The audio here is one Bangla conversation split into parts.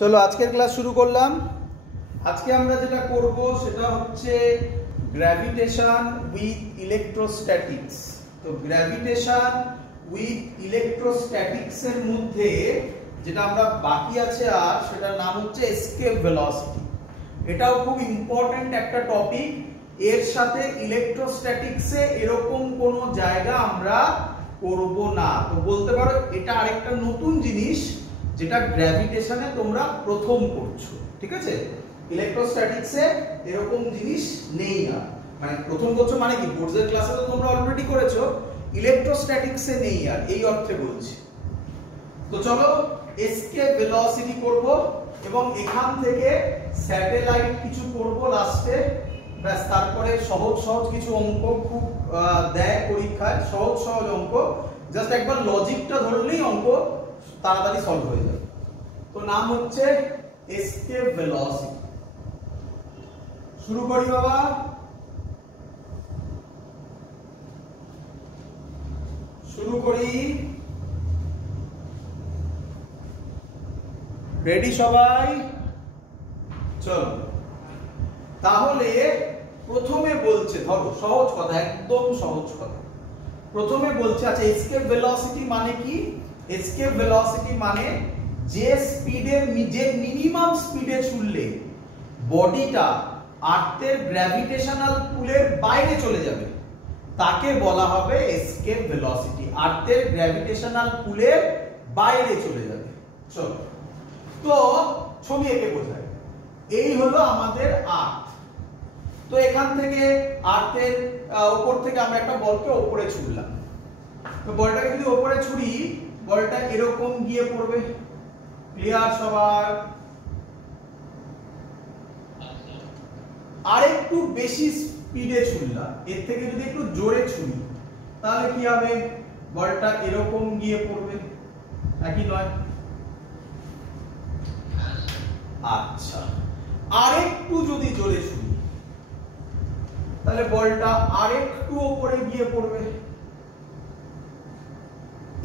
চলো আজকের ক্লাস শুরু করলাম। আজকে আমরা যেটা করব সেটা হচ্ছে গ্র্যাভিটেশন উইথ ইলেকট্রোস্ট্যাটিক্স। তো গ্র্যাভিটেশন উইথ ইলেকট্রোস্ট্যাটিক্স এর মধ্যে যেটা আমরা বাকি আছে আর সেটার নাম হচ্ছে এসকেপ ভেলোসিটি। এটাও খুব ইম্পর্টেন্ট একটা টপিক। এর সাথে ইলেকট্রোস্ট্যাটিক্সে এরকম কোনো জায়গা আমরা করব না। তো বলতে পারো এটা আরেকটা নতুন জিনিস যেটা গ্র্যাভিটেশনে তোমরা প্রথম করছো, ঠিক আছে? ইলেকট্রোস্ট্যাটিক্সে এরকম জিনিস নেই না, মানে প্রথম করছো মানে কি বোর্ডের ক্লাসে তো তোমরা অলরেডি করেছো, ইলেকট্রোস্ট্যাটিক্সে নেই আর, এই অর্থে বলছি। তো চলো এসকেপ ভেলোসিটি করব এবং এখান থেকে স্যাটেলাইট কিছু করব লাস্টে, ব্যাস। তারপরে সহজ সহজ কিছু অঙ্ক খুব দেয় পরীক্ষায়, সহজ সহজ অঙ্ক, জাস্ট একবার লজিকটা ধরলেই অঙ্ক তাড়াতাড়ি সলভ হয়ে যাবে। তো নাম হচ্ছে এসকেপ ভেলোসিটি। শুরু করি বাবা। শুরু করি, রেডি সবাই? চলো তাহলে প্রথমে বলছে, ধরো সহজ কথা, একদম সহজ কথা। প্রথমে বলছে আচ্ছা এসকেপ ভেলোসিটি মানে কি? এসকেপ ভেলোসিটি মানে যে স্পিডে, যে মিনিমাম স্পিডে ছুটলে বডিটা আর্থের গ্র্যাভিটেশনাল পুলের বাইরে চলে যাবে তাকে বলা হবে এসকেপ ভেলোসিটি। আর্থের গ্র্যাভিটেশনাল পুলের বাইরে চলে যাবে। চলো তো ছবি এঁকে বোঝায়। এই হলো আমাদের আর্থ। তো এখান থেকে আর্থের উপর থেকে আমরা একটা বলকে উপরে ছুড়লাম। তো বলটাকে যদি উপরে ছুড়ি, বলটা এরকম গিয়ে পড়বে। ক্লিয়ার সবার? আর একটু বেশি স্পিডে ছুড়লাম, এর থেকে যদি একটু জোরে ছুড়ি তাহলে কি হবে? বলটা এরকম গিয়ে পড়বে, নাকি নয়? আচ্ছা আরেকটু যদি জোরে ছুড়ি তাহলে বলটা আরেকটু উপরে গিয়ে পড়বে।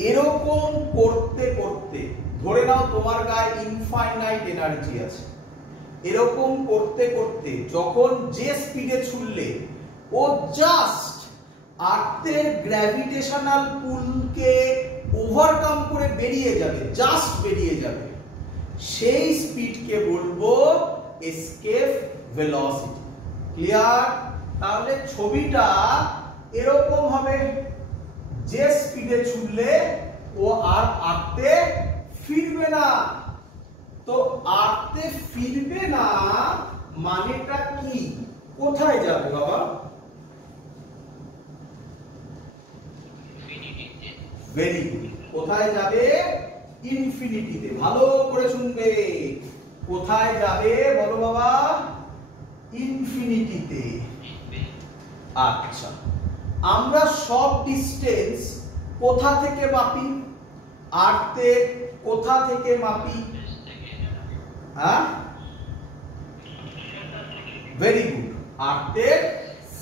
এরকম করতে করতে ধরে নাও তোমার গায়ে ইনফাইনাইট এনার্জি আছে। এরকম করতে করতে যখন যে স্পিডে ছুড়লে ও জাস্ট আর্থের গ্র্যাভিটেশনাল পুলকে ওভারকাম করে বেরিয়ে যাবে, জাস্ট বেরিয়ে যাবে, সেই স্পিডকে বলবো এসকেপ ভেলোসিটি। ক্লিয়ার? তাহলে ছবিটা এরকম হবে, যে স্পিডে ছুটলে ও আর আর্থে ফিরবে না। তো আর্থে ফিরবে না মানেটা কি? কোথায় যাবে বাবা? Very good. কোথায় যাবে? ইনফিনিটিতে। ভালো করে শুনবে। কোথায় যাবে বলো বাবা? ইনফিনিটিতে। আচ্ছা আমরা সব ডিসটেন্স কোথা থেকে মাপি? আর্থের কোথা থেকে মাপি? হ্যাঁ, ভেরি গুড, আর্থের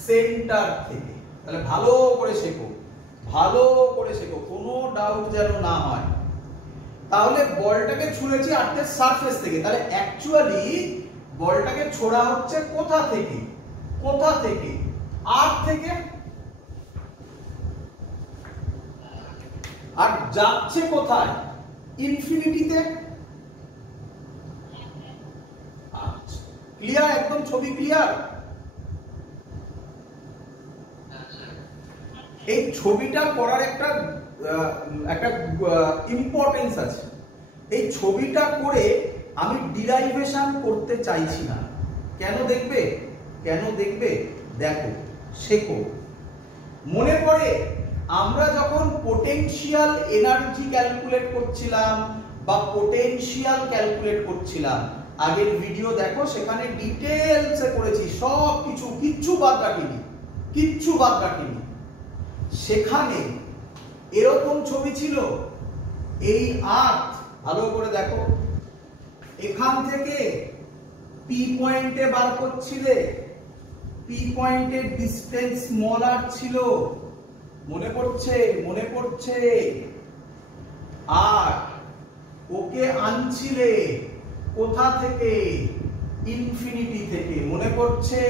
সেন্টার থেকে। তাহলে ভালো করে শেখো, ভালো করে শেখো, কোনো ডাউট যেন না হয়। তাহলে বলটাকে ছুঁড়েছি আর্থের সারফেস থেকে, তাহলে অ্যাকচুয়ালি বলটাকে ছোড়া হচ্ছে কোথা থেকে? কোথা থেকে? আর্থ থেকে। আর যাচ্ছে কোথায়? ইনফিনিটিতে। আচ্ছা ক্লিয়ার? একদম ছবি ক্লিয়ার? এই ছবিটা করার একটা ইম্পর্টেন্স আছে। এই ছবিটা করে আমি ডিরাইভেশন করতে চাইছি না। কেন দেখবে? কেন দেখবে? দেখো, শেখো। মনে পড়ে আমরা যখন পোটেনশিয়াল এনার্জি ক্যালকুলেট করছিলাম বা পোটেনশিয়াল ক্যালকুলেট করছিলাম, আগের ভিডিও দেখো, সেখানে ডিটেইলসে করেছি সব কিছু, কিচ্ছু বাদ রাখিনি, কিচ্ছু বাদ রাখিনি। সেখানে এরকম ছবি ছিল, এই আর্থ, ভালো করে দেখো, এখান থেকে পি পয়েন্টে বার করছিলে, পি পয়েন্টের ডিসটেন্স স্মল আর ছিল, মনে পড়ছে? মনে পড়ছে? আর ওকে আনছিলে কোথা থেকে? ইনফিনিটি থেকে। মনে পড়ছে?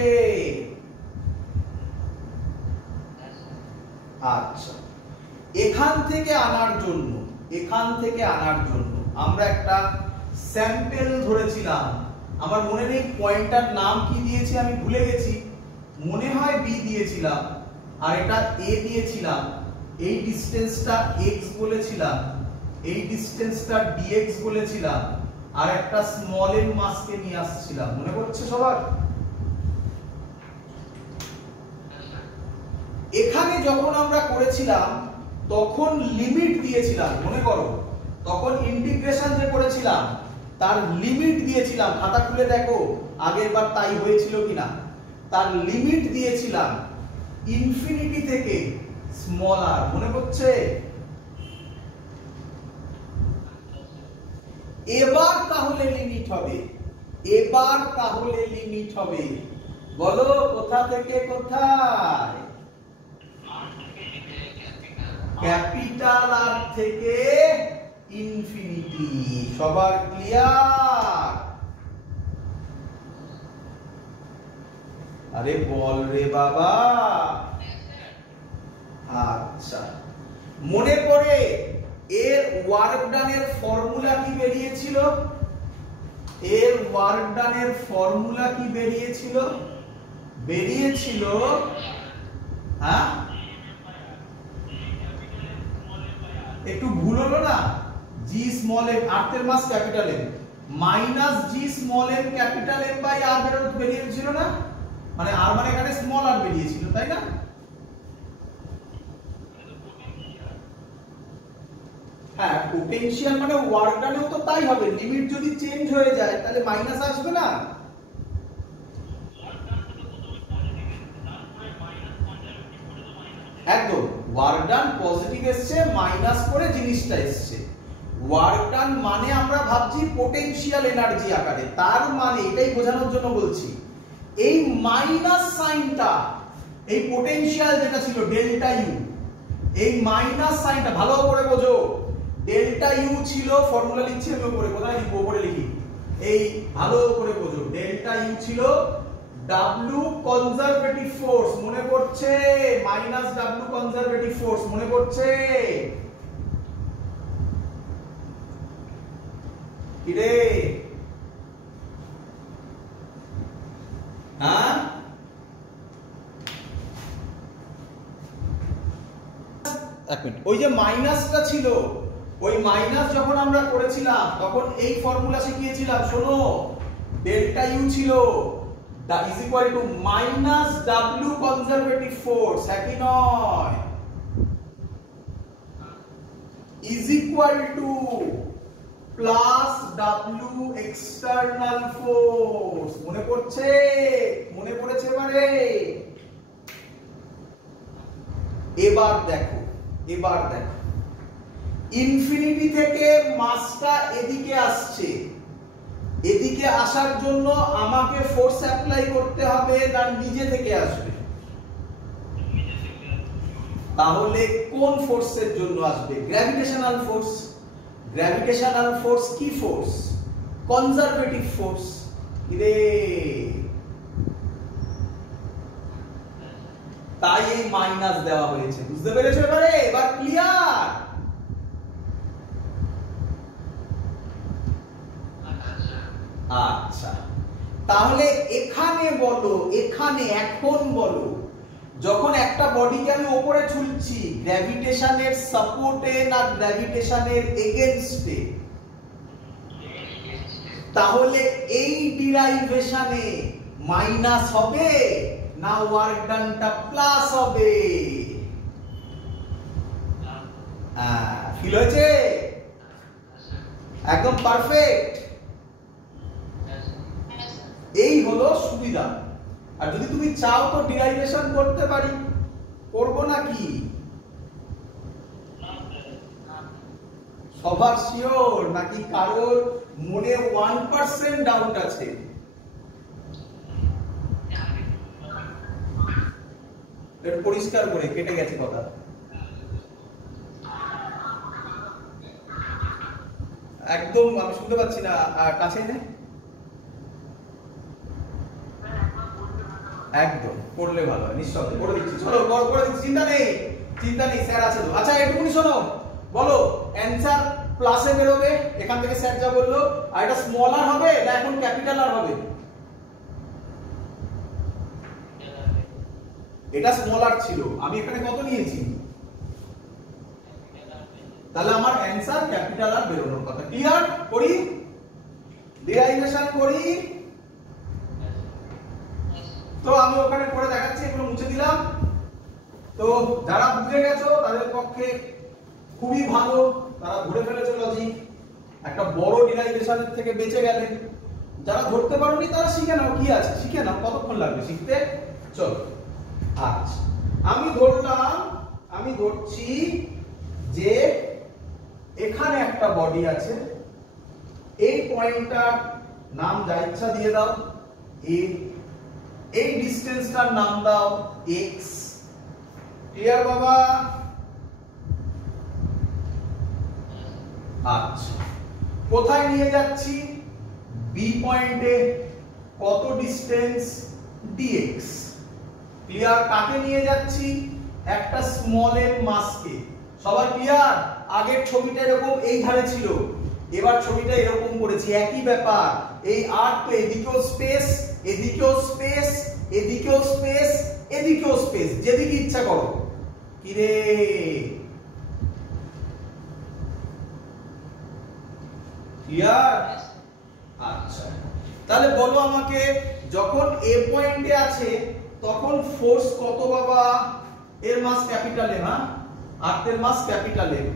আচ্ছা, এখান থেকে আনার জন্য আমরা একটা স্যাম্পল ধরেছিলাম। আমার মনে নেই পয়েন্টটার নাম কি দিয়েছি, আমি ভুলে গেছি। মনে হয় বি দিয়েছিলাম আর এটা এ দিয়েছিলাম। এই ডিসটেন্সটা এক্স বলেছিলাম, এই ডিসটেন্সটা ডিএক্স বলেছিলাম, আর একটা স্মল এম মাসকে নিয়ে আসছিলাম। মনে পড়ছে সবার? এখানে যখন আমরা করেছিলাম তখন লিমিট দিয়েছিলাম, মনে করো। তখন ইন্টিগ্রেশন যে করেছিলাম তার লিমিট দিয়েছিলাম। খাতা খুলে দেখো আগের বার তাই হয়েছিল কিনা। তার লিমিট দিয়েছিলাম ইনফিনিটি থেকে স্মল আর। মনে পড়ছে? এবার তাহলে লিমিট হবে। বলো কোথা থেকে কোথায়? ক্যাপিটাল আর থেকে ইনফিনিটি। সবার ক্লিয়ার? আরে বল রে বাবা। আচ্ছা, মনে পড়ে এর ওয়ার্ক ডানের ফর্মুলা কি বেরিয়েছিল? বেরিয়েছিল হ্যাঁ, একটু ভুল হলো না? জি স্মল এম, আর্থের mass capital M, minus G small M capital M by R বেরিয়েছিল না? মানে আর মানে এখানে স্মল আর বেরিয়েছিল, তাই না? হ্যাঁ, পোটেনশিয়াল মানে ওয়ার্ক ডানেও তো তাই হবে। লিমিট যদি চেঞ্জ হয়ে যায় তাহলে মাইনাস আসবে না? একদম, ওয়ার্ক ডান পজিটিভ এসছে, মাইনাস করে জিনিসটা এসছে। ওয়ার্ক ডান মানে আমরা ভাবছি পোটেনশিয়াল এনার্জি আকারে। তার মানে এটাই বোঝানোর জন্য বলছি, এই মাইনাস সাইনটা, এই পোটেনশিয়াল যেটা ছিল ডেল্টা ইউ, এই মাইনাস সাইনটা ভালো করে বোঝো। ডেল্টা ইউ ছিল, ফর্মুলা লিখছি আমি উপরে, কোথায় লিখবো? উপরে লিখি। এই ভালো করে বোঝো, ডেল্টা ইউ ছিল W কনজারভেটিভ ফোর্স। মনে পড়ছে? Minus W conservative force. মনে পড়ছে? কি রে? হ্যাঁ, এক মিনিট। ওই যে মাইনাসটা ছিল, ওই মাইনাস যখন আমরা করেছিলাম তখন এই ফর্মুলা শিখিয়েছিলাম। শোনো, ডেল্টা ইউ ছিল is equal to minus W conservative force, একই নয়, is equal to plus W external force। মনে পড়ছে? এবারে? এবার দেখো ইনফিনিটি থেকে মাসটা এদিকে আসছে। এদিকে আসার জন্য আমাকে ফোর্স অ্যাপ্লাই করতে হবে, না নিজে থেকে আসবে? তাহলে কোন ফোর্সের জন্য আসবে? Gravitational force. গ্র্যাভিটেশনাল ফোর্স কি ফোর্স? Conservative force. রে, তাই এই মাইনাস দেওয়া হয়েছে। বুঝতে পেরেছো এবারে? এবার ক্লিয়ার? আচ্ছা, তাহলে এখানে বলো, এখন বলো, যখন একটা বডিকে আমি উপরে ঝুলছি, গ্র্যাভিটেশনের সাপোর্টে না গ্র্যাভিটেশনের এগেইনস্টে? তাহলে এই ডিরাইভেশনে মাইনাস হবে না ওয়ার্ক ডানটা প্লাস হবে? ফিল হয়েছে? একদম পারফেক্ট। এই হলো সুবিধা। আর যদি তুমি চাও তো ডিরাইভেশন করতে পারি, করব নাকি? সবার শিওর নাকি কারোর মনে 1% ডাউট আছে? এটা পরিষ্কার করে, কেটে গেছে কথা। একদম আমি শুনতে পাচ্ছি না, কাছে নে। একদম করলে ভালো হয়, নিশ্চয়ই করে দিচ্ছি। চলো করে দিচ্ছি, চিন্তা নেই স্যার আছে তো। আচ্ছা এটুকুনি শোনো, বলো অ্যানসার প্লাসে বেরোবে এখান থেকে স্যার যা বললো, আর এটা স্মল আর হবে না এখন ক্যাপিটাল আর হবে? এটা স্মল আর ছিল, আমি এখানে কত নিয়েছি, তাহলে আমার অ্যানসার ক্যাপিটাল আর বেরোনোর কথা। ক্লিয়ার? করি ডিরাইভেশন করি। তো আমি ওখানে করে দেখাচ্ছি, এগুলো মুছে দিলাম। তো যারা বুঝে গেছো তাদের পক্ষে খুবই ভালো, তারা ধরে ফেলেছে লজিক, একটা বড় ডিরাইভেশনের থেকে বেঁচে গেলে। যারা ধরতে পারোনি তারা শিখে নাও, কি আছে শিখে নাও, কতক্ষণ লাগবে শিখতে। চলো আচ্ছা আমি ধরছি যে এখানে একটা বডি আছে, এই পয়েন্টটার নাম যা ইচ্ছা দিয়ে দাও এ, এই ডিসটেন্সটার নাম দাও x। ক্লিয়ার বাবা? আচ্ছা কোথায় নিয়ে যাচ্ছি, বি পয়েন্টে, কত ডিসটেন্স dx। ক্লিয়ার? কাকে নিয়ে যাচ্ছি, একটা স্মল m মাসকে। সবার ক্লিয়ার? আগের ছবিটা এরকম এই ধারে ছিল, এবার ছবিটা এরকম করেছি, একই ব্যাপার। এই আর তো এদিকেও স্পেস, এদিকেও স্পেস, এদিকেও স্পেস, এদিকেও স্পেস, যেদিকে ইচ্ছা করো। কি রে ক্লিয়ার? আচ্ছা তাহলে বলো আমাকে, যখন এ পয়েন্টে আছে তখন ফোর্স কত বাবা, এর মাস ক্যাপিটাল এম, হ্যাঁ আর্থের মাস ক্যাপিটাল এম,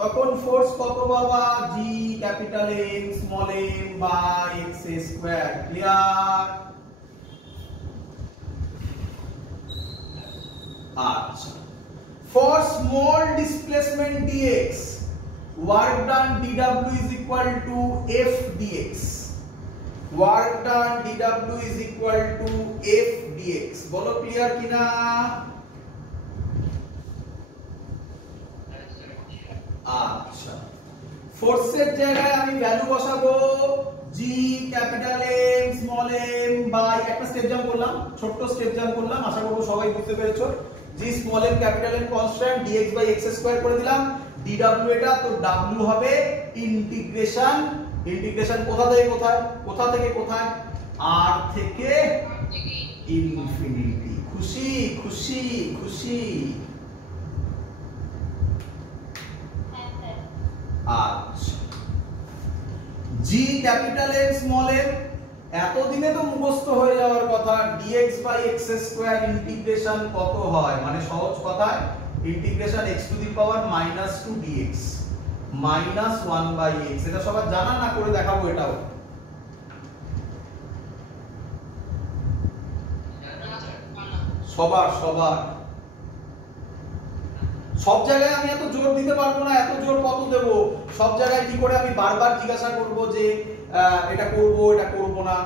তখন ফোর্স কত বাবা, G capital M small M by X square. Clear? আচ্ছা for small displacement dx, work done dw is equal to f dx, work done dw is equal to f dx। বলো ক্লিয়ার কিনা? আচ্ছা ফোর্সের জায়গায় আমি ভ্যালু বসাবো G capital M small M by, একটা স্টেপ জাম্প করলাম, ছোট্ট স্টেপ জাম্প করলাম, আশা করব সবাই বুঝতে পেরেছো। G small M capital M constant, dx by x square করে দিলাম, dw এটা তো w হবে ইন্টিগ্রেশন, ইন্টিগ্রেশন কোথা থেকে কোথায়, কোথা থেকে কোথায়, r থেকে ইনফিনিটি। খুশি খুশি খুশি? আচ্ছা G capital M small M এতদিনে তো মুখস্থ হয়ে যাওয়ার কথা, dx by x square integration কত হয়, মানে সহজ কথায় integration x to the power -2 dx -1 by x। এটা সবার জানা না, করে দেখাবো এটাও। সবার সব জায়গায় আমি এত জোর দিতে পারবো না, এত জোর কত দেব, সব জায়গায় কি করে আমি বারবার জিজ্ঞাসা করব যে এটা করব এটা করব না।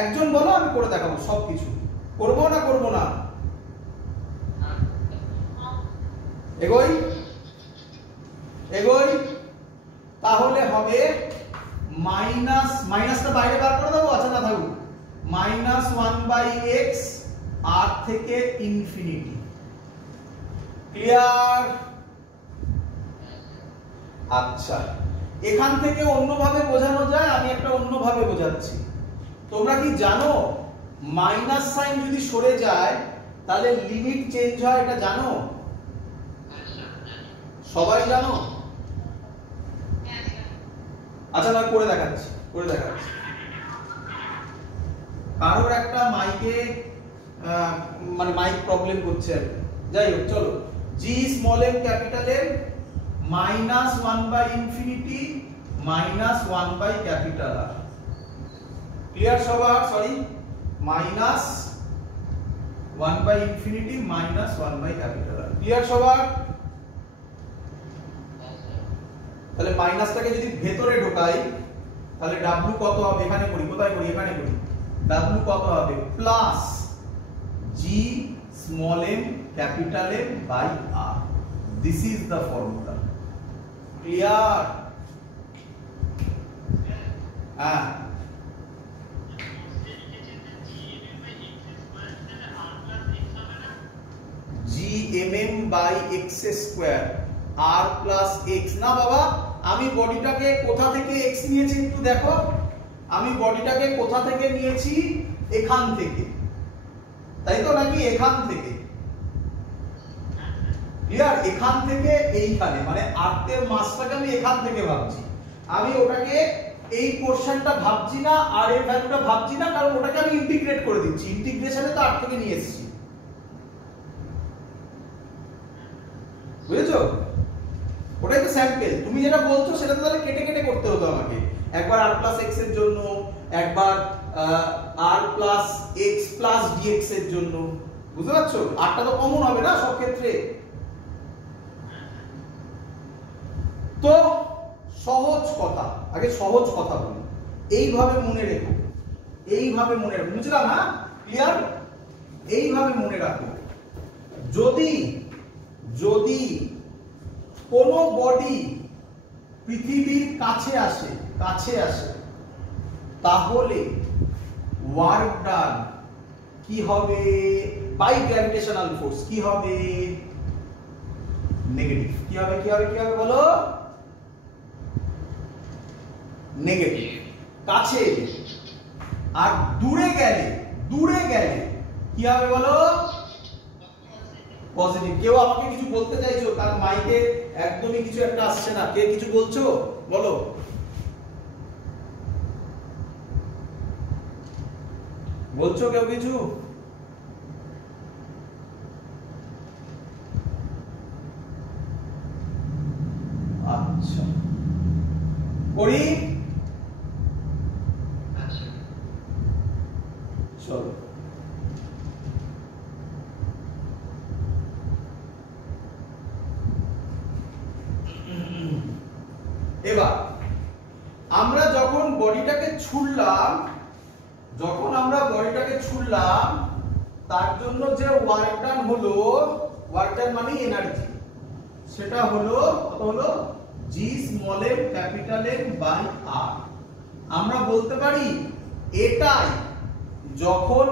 একজন বলো, আমি করে দেখাবো সবকিছু। করব না করব না? এগোই এগোই, তাহলে হবে মাইনাসটা বাইরে বার করে দেবো, আচ্ছা না থাকুক, -1 বাই x আর থেকে ইনফিনিটি। ক্লিয়ার? আচ্ছা এখান থেকে অন্যভাবে বোঝানো যায়, আমি একটা অন্যভাবে বোঝাচ্ছি। তোমরা কি জানো মাইনাস সাইন যদি সরে যায় তাহলে লিমিট চেঞ্জ হয়, এটা জানো? সবাই জানো? আচ্ছা না করে দেখাচ্ছি, কারোর একটা মাইকে মানে মাইক প্রবলেম করছে আর কি। যাই হোক চলো, G small M capital M -1 by infinity -1 by capital R. Clear সবার? Sorry, -1 by infinity -1 by capital R. Clear সবার? তাহলে মাইনাসটাকে যদি ভেতরে ঢোকাই তাহলে w কত হবে, এখানে করি, কোথায় করি, এখানে করি, w কত হবে plus G small M capital M by R. This is the formula. Clear? হ্যাঁ v/x² r + x। না বাবা, আমি বডিটাকে কোথা থেকে x নিয়েছি একটু দেখো। আমি বডিটাকে কোথা থেকে নিয়েছি? এখান থেকে, তাই তো, নাকি এখান থেকে? ক্লিয়ার? এখান থেকে এইখানে, মানে আর্থের মাসটাকে আমি এখান থেকে ভাবছি। আমি ওটাকে এই পোরশনটা ভাবছি না, আর এর ভ্যালুটা ভাবছি না, কারণ ওটাকে আমি ইন্টিগ্রেট করে দিচ্ছি। ইন্টিগ্রেশনে তো আর্থ থেকে নিয়ে এসেছি, বুঝেছো? ওটাই তো স্যাম্পল। তুমি যেটা বলছো সেটা তো তাহলে কেটে কেটে করতে হতো আমাকে। একবার r + x এর জন্য, একবার r + x + dx এর জন্য। বুঝতে পারছো? আরটা তো কমন হবে না সব ক্ষেত্রে। তো সহজ কথা, আগে সহজ কথা বলি। এইভাবে মনে রেখো, এইভাবে মনে রাখো। বুঝলাম না? ক্লিয়ার? এইভাবে মনে রাখো, যদি যদি কোনো বডি পৃথিবীর কাছে আসে তাহলে ওয়ার্ক ডান কি হবে? বাই গ্র্যাভিটেশনাল ফোর্স কি হবে? নেগেটিভ। কি হবে? কি হবে? কি হবে বলো? নেগেটিভ। কাছে আর দূরে গেলে কি হবে বলো? পজিটিভ। কেউ আমাকে কিছু বলতে চাইছো? তার মাইকে একদমই কিছু একটা আসছে না। কে কিছু বলছো? বলো। বলছো কেউ কিছু? আচ্ছা, করি। চলো, এবার আমরা যখন বডিটাকে ছুড়লাম, তার জন্য যে ওয়ার্ক ডান হলো, ওয়ার্ক ডান মানে এনার্জি, সেটা হলো কত হলো? G/m/r। আমরা বলতে পারি এটাই যখন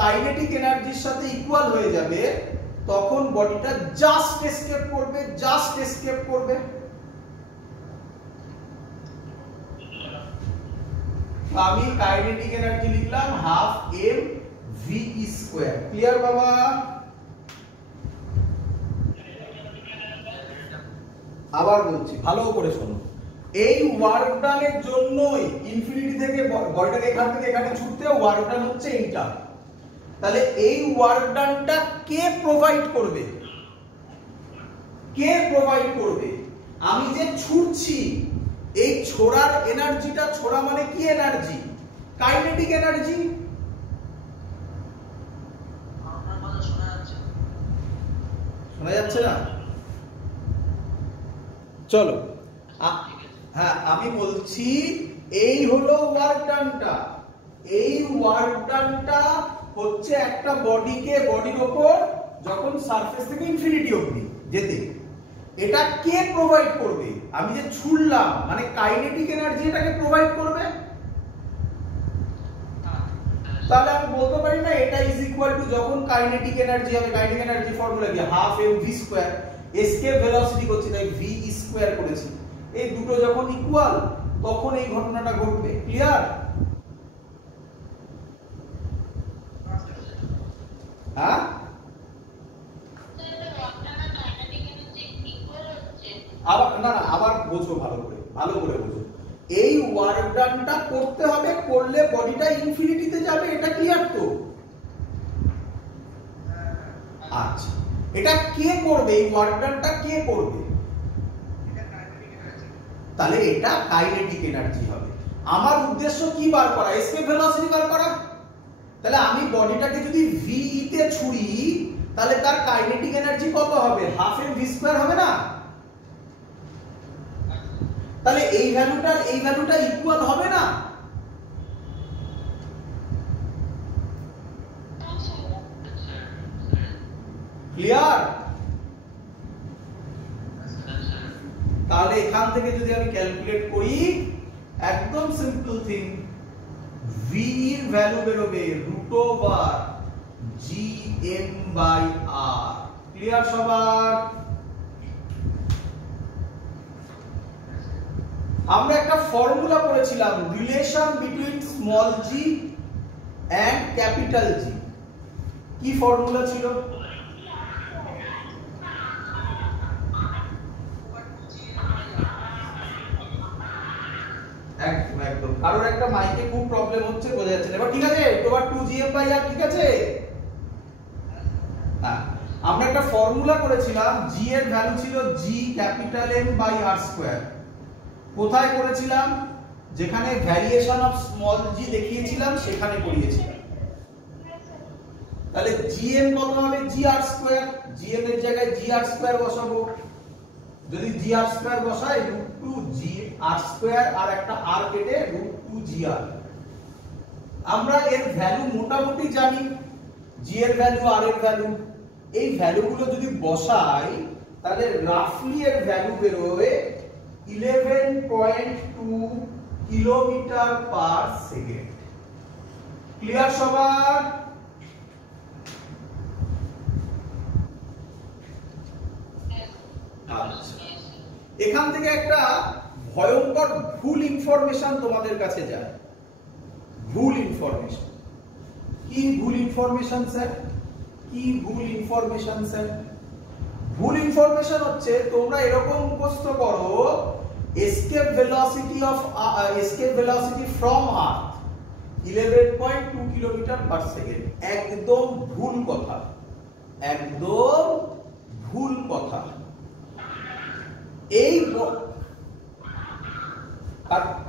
কাইনেটিক এনার্জির সাথে ইকুয়াল হয়ে যাবে তখন বডিটা জাস্ট এসকেপ করবে। আমি কাইনেটিক এনার্জি লিখলাম 12 mv²। ক্লিয়ার বাবা? আবার বলছি, ভালো করে শোনো। এই ওয়ার্ক ডানের জন্যই ইনফিনিটি থেকে বডিটাকে এখান থেকে এখানে ছুটতে ওয়ার্ক ডান হচ্ছে এইটা। তাহলে এই ওয়ার্ক ডানটা কে প্রোভাইড করবে? আমি যে ছুটছি, এই ছোড়ার এনার্জিটা, ছোড়া মানে কি এনার্জি? Kinetic energy. শোনা যাচ্ছে না? চলো, হ্যাঁ, আমি বলছি এই হলো ওয়ার্ক ডানটা। এই ওয়ার্ক ডানটা হচ্ছে একটা বডির উপর যখন সারফেস থেকে ইনফিনিটি অবধি যেতে, এটা কে প্রোভাইড করবে? আমি যে ছুড়লাম মানে কাইনেটিক এনার্জি এটাকে প্রোভাইড করবে। তাহলে আমি বলতে পারি না এটা ইজ ইকুয়াল টু, যখন কাইনেটিক এনার্জি হবে, কাইনেটিক এনার্জি ফর্মুলা কি? 12 mv²। এসকেপ ভেলোসিটি করছি তাই v² করেছি। এই দুটো যখন ইকুয়াল তখন এই ঘটনাটা ঘটবে। ক্লিয়ার? হ্যাঁ, আবার বোঝো, ভালো করে বোঝো। এই ওয়ার্ক ডানটা করতে হবে, করলে বডিটা ইনফিনিটিতে যাবে। এটা ক্লিয়ার তো? আচ্ছা, এটা কে করবে? এই ওয়ার্ক ডানটা কে করবে? তাহলে এটা কাইনেটিক এনার্জি হবে। আমার উদ্দেশ্য কি বার করা? এসকেপ ভেলোসিটি বার করা। তাহলে আমি বডিটাকে যদি ভি তে ছুড়ি তাহলে তার কাইনেটিক এনার্জি কত হবে? 12 mv² হবে না? তাহলে এই ভ্যালুটা ইকুয়াল হবে না? ক্লিয়ার? তাহলে এখান থেকে যদি আমি ক্যালকুলেট করি, একদম সিম্পল থিং, v এর ভ্যালু বেরোবে √v² gm/r। ক্লিয়ার সবার? আমরা একটা ফর্মুলা পড়েছিলাম, relation between small g and capital G। কি ফর্মুলা ছিল? একদম একদম। কারোর একটা মাইকে খুব প্রবলেম হচ্ছে, বোঝা যাচ্ছে না। এবার ঠিক আছে, ওভার 2gm/r, ঠিক আছে? হ্যাঁ, আমরা একটা ফর্মুলা করেছিলাম, g এর ভ্যালু ছিল g ক্যাপিটাল M/r স্কয়ার। কোথায় করেছিলাম? যেখানে ভ্যারিয়েশন অফ স্মল g দেখিয়েছিলাম সেখানে করিয়েছিলাম। তাহলে gm কত হবে? gr square. gm এর জায়গায় gr স্কয়ার বসাবো। যদি gr স্কয়ার বসাই √2gr স্কয়ার আর একটা r কেটে √2gr। আমরা এর ভ্যালু মোটামুটি জানি, g এর ভ্যালু, r এর ভ্যালু। এই ভ্যালুগুলো যদি বসাই তাহলে রাফলি এর ভ্যালু বেরোবে 11.2 কিলোমিটার পার সেকেন্ড। ক্লিয়ার সবার? এখান থেকে একটা ভয়ঙ্কর ভুল ইনফরমেশন তোমাদের কাছে যায়। ভুল ইনফরমেশন। কি ভুল ইনফরমেশন স্যার? কি ভুল ইনফরমেশন স্যার? ভুল ইনফরমেশন হচ্ছে তোমরা এরকম মুখস্থ করো, escape velocity from earth 11.2 kilometre per second. একদম ভুল কথা, একদম ভুল কথা। এই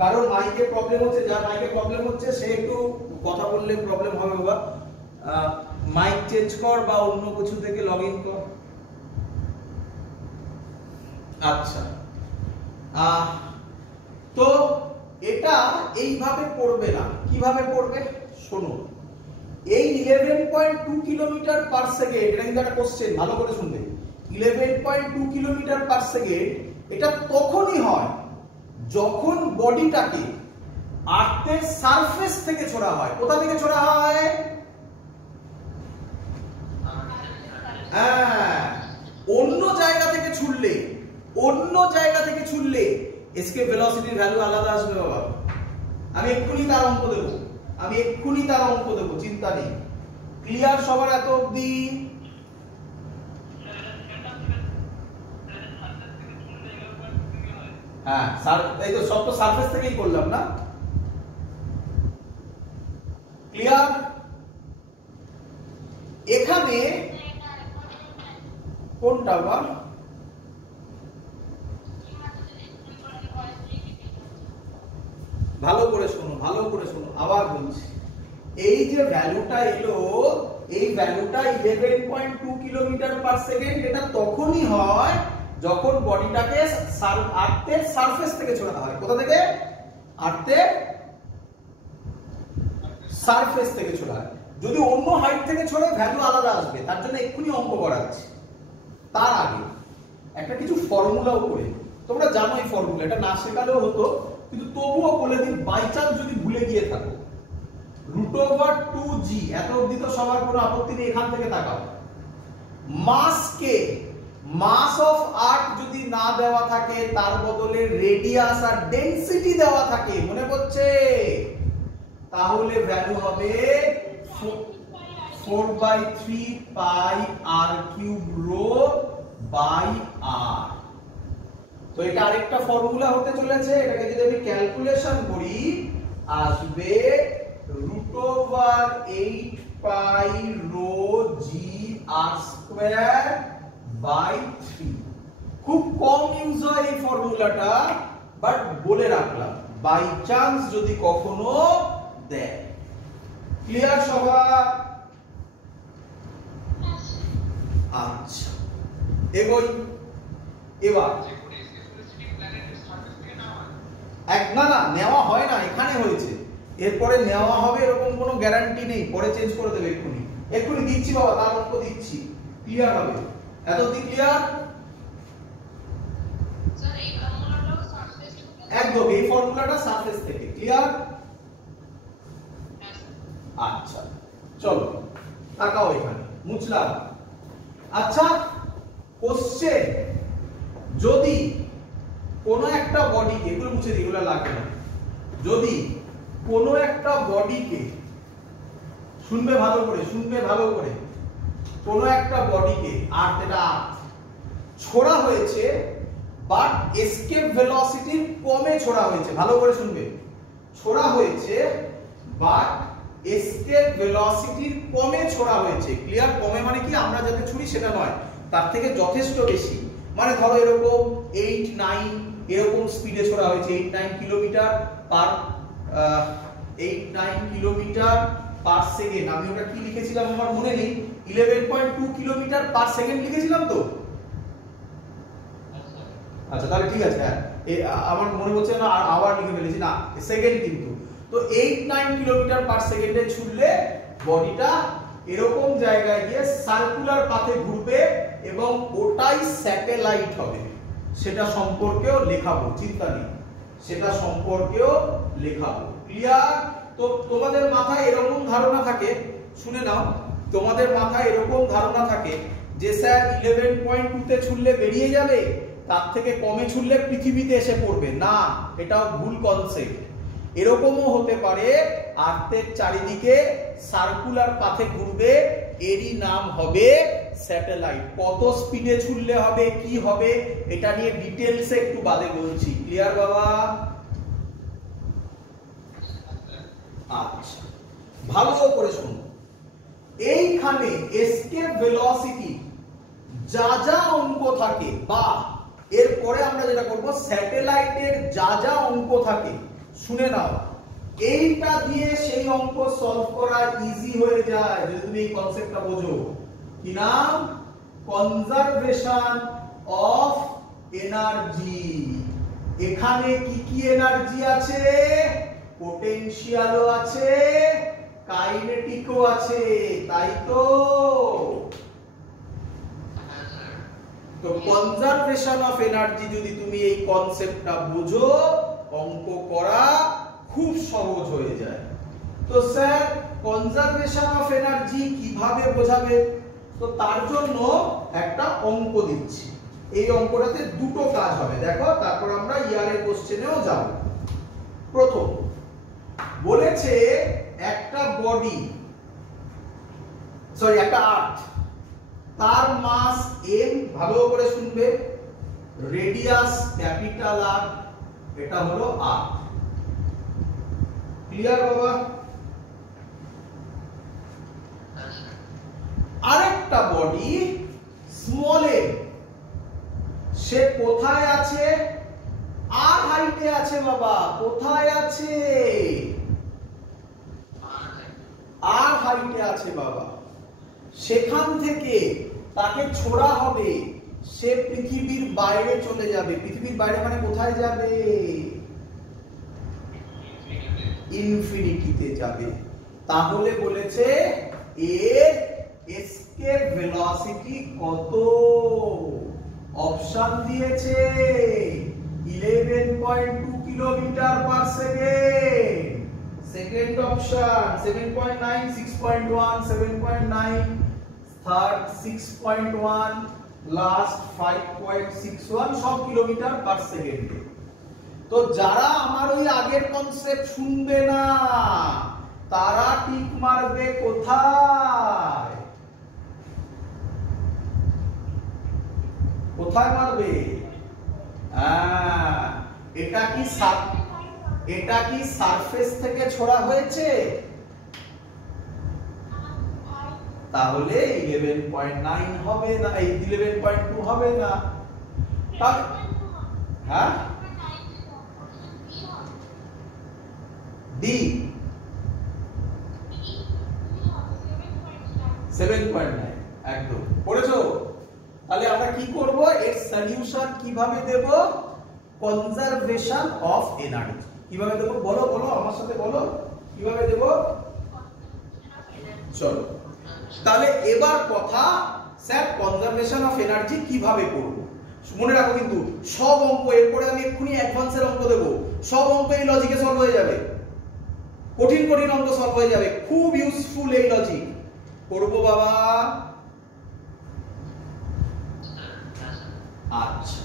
কারণ মাইকে প্রবলেম হচ্ছে, যার মাইকে প্রবলেম হচ্ছে সে একটু কথা বললে প্রবলেম হবে বাবা। মাইক চেঞ্জ কর বা অন্য কিছু থেকে লগ ইন কর। আচ্ছা, তো এটা এইভাবে পড়বে না। কিভাবে পড়বে শোনো। এই 11.2 কিলোমিটার পার সেকেন্ড, এটা কিন্তু একটা কোশ্চেন, ভালো করে শুনবে। 11.2 কিলোমিটার পার সেকেন্ড এটা তখনই হয় যখন বডিটাকে আর্থের সারফেস থেকে ছোড়া হয়। কোথা থেকে ছোড়া হয়? হ্যাঁ, অন্য জায়গা থেকে ছুড়লে, অন্য জায়গা থেকে ছুড়লে এসকেপ ভেলোসিটির ভ্যালু আলাদা আসবে বাবা। আমি এক্ষুনি তার অঙ্ক দেবো, আমি এক্ষুনি তার অঙ্ক দেবো, চিন্তা নেই। ক্লিয়ার সবার এত অবধি? হ্যাঁ, এই তো সব তো সারফেস থেকেই করলাম না? ক্লিয়ার? এখানে কোনটা বা? ভালো করে শোনো, ভালো করে শোনো, আবার বলছি। এই যে ভ্যালুটা এলো, এই ভ্যালুটা 11.2 কিলোমিটার পার সেকেন্ড, এটা তখনই হয় যখন বডিটাকে আর্থের সারফেস থেকে ছোড়া হয়। কোথা থেকে? আর্থের সারফেস থেকে ছোড়া হয়। যদি অন্য হাইট থেকে ছোড়ে ভ্যালু আলাদা আসবে, তার জন্য এক্ষুনি অঙ্ক করাচ্ছি। তার আগে একটা কিছু ফর্মুলাও করে, তোমরা জানো এই ফর্মুলা, এটা না শেখালেও হতো, কিন্তু তবুও বলে দিই, বাই চান্স যদি ভুলে গিয়ে থাকো। √2g, এত অবধি তো সবার কোনো আপত্তি নেই, এখান থেকে তাকাও। মাস কে, মাস অফ আর্থ যদি না দেওয়া থাকে, তার বদলে রেডিয়াস আর ডেনসিটি দেওয়া থাকে, মনে পড়ছে? তাহলে ভ্যালু হবে 4/3 পাই r³ রো বাই r। তো এটা আরেকটা ফর্মুলা হতে চলেছে। এটাকে যদি আমি ক্যালকুলেশন করি আসবে √8 pi rho G r square by 3। খুব কম ইউজ হয় এই ফর্মুলাটা, বাট বলে রাখলাম বাই চান্স যদি কখনো দেয়। ক্লিয়ার সবার? আচ্ছা, এগোই এবার। না না, নেওয়া হয় না, এখানে হয়েছে, এরপরে নেওয়া হবে এরকম কোনো গ্যারান্টি নেই, পরে চেঞ্জ করে দেবে। এক্ষুনি এক্ষুনি দিচ্ছি বাবা, তার অঙ্ক দিচ্ছি, ক্লিয়ার হবে। এত অবধি ক্লিয়ার? একদম, এই ফর্মুলাটা সারফেস থেকে। ক্লিয়ার? আচ্ছা চলো, তাকাও এখানে, মুছলাম। আচ্ছা, কোশ্চেন, যদি কোনো একটা বডিকে, এগুলো মুছে দিই, এগুলো লাগবে না, যদি কোনো একটা বডিকে, শুনবে ভালো করে, শুনবে ভালো করে, কোনো একটা বডিকে, আর্থ, এটা আর্থ, ছোড়া হয়েছে বাট এসকেপ ভেলোসিটির কমে ছোড়া হয়েছে, ভালো করে শুনবে, ছোড়া হয়েছে বাট এসকেপ ভেলোসিটির কমে ছোড়া হয়েছে। ক্লিয়ার? কমে মানে কি আমরা যাতে ছুরি সেটা নয়, তার থেকে যথেষ্ট বেশি। মানে ধরো এরকম 8-9 এরকম স্পিডে ছোড়া হয়েছে, 8-9 কিলোমিটার পার 8-9 কিলোমিটার পার সেকেন্ড। আমি ওটা কি লিখেছিলাম আমার মনে নেই, 11.2 কিলোমিটার পার সেকেন্ড লিখেছিলাম তো। আচ্ছা তাহলে ঠিক আছে, হ্যাঁ আমার মনে হচ্ছে না আবার লিখে ফেলেছি, না সেকেন্ড কিন্তু। তো 8-9 কিলোমিটার পার সেকেন্ডে ছুটলে বডিটা এরকম জায়গায় গিয়ে সার্কুলার পাথে ঘুরবে এবং ওটাই স্যাটেলাইট হবে। সেটা সম্পর্কেও লেখাবো, চিন্তা নেই, সেটা সম্পর্কেও লেখাবো। ক্লিয়ার? তো তোমাদের মাথায় এরকম ধারণা থাকে, শুনে নাও, তোমাদের মাথায় এরকম ধারণা থাকে যে স্যার 11.2 তে ছুটলে বেরিয়ে যাবে, তার থেকে কমে ছুটলে পৃথিবীতে এসে পড়বে। না, এটাও ভুল কনসেপ্ট। এরকমও হতে পারে আর্থের চারিদিকে সার্কুলার পাথে ঘুরবে, এরই নাম হবে স্যাটেলাইট। কত স্পিডে ছুটলে হবে, কি হবে, এটা নিয়ে ডিটেইলসে একটু বাদে বলছি। ক্লিয়ার বাবা? আচ্ছা, ভালো করে শুনো, এইখানে এসকেপ ভেলোসিটি যা যা অঙ্ক থাকে, বা এরপরে আমরা যেটা করব স্যাটেলাইটের যা যা অঙ্ক থাকে, শুনে নাও, এইটা দিয়ে সেই অঙ্ক সলভ করা ইজি হয়ে যায় যদি তুমি এই কনসেপ্টটা বোঝো। কি নাম? Conservation of energy. এখানে কি কি এনার্জি আছে? পোটেনশিয়ালও আছে, কাইনেটিকও আছে, তাই তো? তো কনজারভেশন অফ এনার্জি যদি তুমি এই কনসেপ্টটা বুঝো, অঙ্ক করা খুব সহজ হয়ে যায়। তো স্যার কনজারভেশন অফ এনার্জি কিভাবে বোঝাবে? তো তার জন্য একটা অঙ্ক দিচ্ছি, এই অঙ্কটাতে দুটো কাজ হবে, দেখো, তারপর আমরা ইয়ারের কোশ্চেনেও যাব। প্রথম বলেছে একটা বডি, সরি একটা আর্থ, তার মাস m, ভালো করে শুনবে, রেডিয়াস ক্যাপিটাল আর, এটা হলো আর্থ। ক্লিয়ার বাবা? আরেকটা বডি স্মল m, সে কোথায় আছে? আর হাইটে আছে বাবা। কোথায় আছে? আর হাইটে আছে বাবা। সেখান থেকে তাকে ছোড়া হবে, সে পৃথিবীর বাইরে চলে যাবে। পৃথিবীর বাইরে মানে কোথায় যাবে? ইনফিনিটিতে যাবে। তাহলে বলেছে এর এসকেপ ভেলোসিটি কত? অপশন দিয়েছে 11.2 kilometre per second. Second option 7.9, 6.1, 7.9, third 6.1, last 5.61, সব কিলোমিটার পার সেকেন্ডে। তো যারা আমার ওই আগের কনসেপ্ট শুনবে না, তারা টিক মারবে কোথায়? কোথায় মারবে? এটা কি সারফেস থেকে ছোড়া হয়েছে? তাহলে 11.9 হবে না, 11.2 হবে না। হ্যাঁ, ডি 7.9 একদম পড়েছো। তাহলে আমরা কি করব, এর সলিউশন কিভাবে দেব? কনজারভেশন অফ এনার্জি কিভাবে দেব বলো, বলো আমার সাথে বলো, কিভাবে দেব? চলো তাহলে এবার কথা, স্যার কনজারভেশন অফ এনার্জি কিভাবে করব? মনে রাখো কিন্তু সব অঙ্ক, এরপরে আমি এক্ষুনি অ্যাডভান্সের অঙ্ক দেব, সব অঙ্ক এই লজিকে সলভ হয়ে যাবে, কঠিন কঠিন অঙ্ক সলভ হয়ে যাবে, খুব ইউজফুল এই লজিক। করব বাবা? আচ্ছা,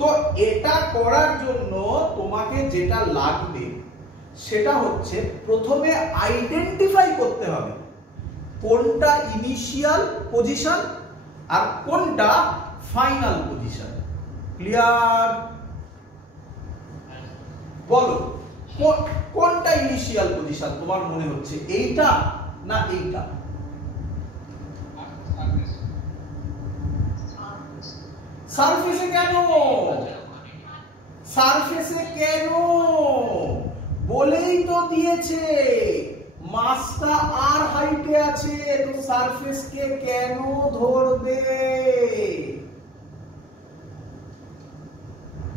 তো এটা করার জন্য তোমাকে যেটা লাগবে সেটা হচ্ছে প্রথমে আইডেন্টিফাই করতে হবে কোনটা ইনিশিয়াল পজিশন আর কোনটা ফাইনাল পজিশন। ক্লিয়ার? বলো কোনটা ইনিশিয়াল পজিশন তোমার মনে হচ্ছে, এইটা না এইটা? সারফেসে কেন? সারফেসে কেন বলেই তো দিয়েছে, মাসটা আর হাইটে আছে, তো সারফেসকে কেন ধরবে?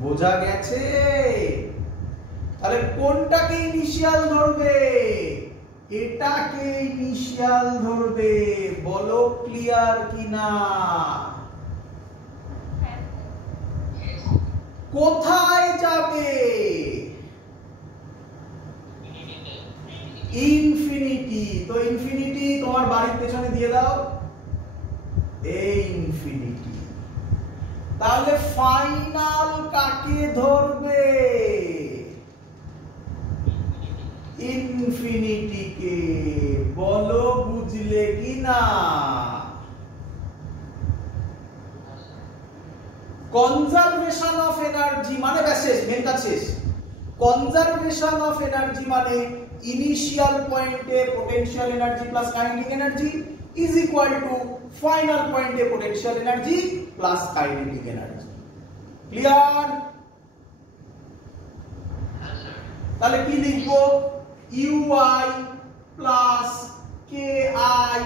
বোঝা গেছে? তাহলে কোনটাকে ইনিশিয়াল ধরবে? এটাকে ইনিশিয়াল ধরবে। বলো ক্লিয়ার কিনা? কোথায় যাবে? ইনফিনিটি। তো ইনফিনিটি তোমার বাড়ির পেছনে দিয়ে দাও, এই ইনফিনিটি। তাহলে ফাইনাল কাকে ধরবে? ইনফিনিটিকে। বলো বুঝলে কিনা? কনজারভেশন অফ এনার্জি মানে শেষ, মেন কাজ শেষ। কনজারভেশন অফ এনার্জি মানে ইনিশিয়াল পয়েন্টে potential energy plus kinetic energy is equal to final পয়েন্টে potential energy plus kinetic energy. Clear? তাহলে কি লিখবো? UI plus KI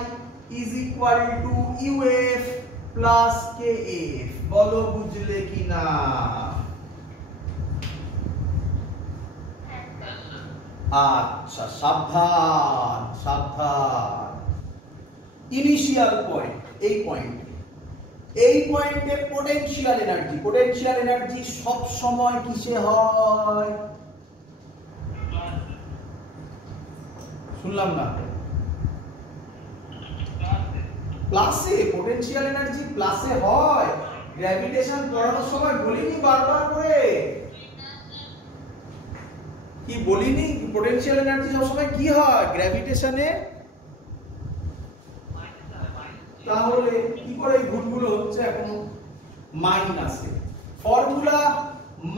is equal to UF plus KF। বলো বুঝলে কিনা? আচ্ছা, সাবধান সাবধান। ইনিশিয়াল পয়েন্ট, এই পয়েন্টে পোটেনশিয়াল এনার্জি সব সময় কিসে হয়? শুনলাম না। প্লাসে। পোটেনশিয়াল এনার্জি প্লাসে হয়। গ্র্যাভিটেশন পড়ানোর সময় বলিনি বারবার করে? কি বলিনি? পোটেনশিয়াল এনার্জি সবসময় কি হয় গ্র্যাভিটেশনে? তাহলে কি করে এই ভুলগুলো হচ্ছে এখনো? মাইনাসে। Formula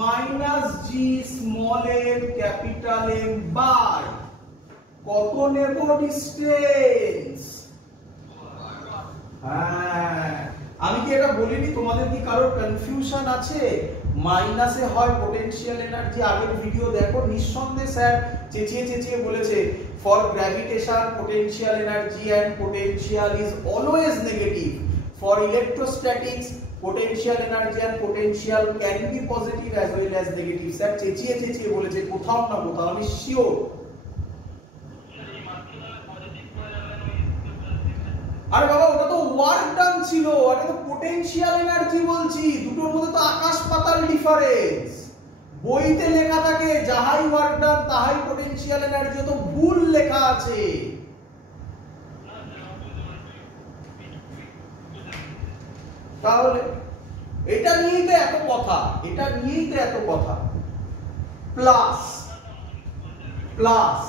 minus G small M capital M by কত নেব ডিসটেন্স? হ্যাঁ, আমি কি এটা বলিনি? তোমাদের কি কারোর কনফিউশন আছে? মাইনাসে হয় পোটেনশিয়াল এনার্জি। আগের ভিডিও দেখো, নিঃসন্দেহে স্যার চেঁচিয়ে বলেছে for gravitation potential energy and potential is always negative. For electrostatics potential energy and potential can be positive as well as negative. Sir চেঁচিয়ে বলেছে কোথাও না কোথাও, আমি শিওর। আরে বাবা, ওটা তো ওয়ার্ক ডান ছিল, এটা তো পোটেনশিয়াল এনার্জি বলছি। দুটোর মধ্যে তো আকাশ পাতাল ডিফারেন্স। বইতে লেখা থাকে যাহাই ওয়ার্ক ডান তাহাই পোটেনশিয়াল এনার্জি, তো ভুল লেখা আছে। তাহলে এটা নিয়েই তো এত কথা। প্লাস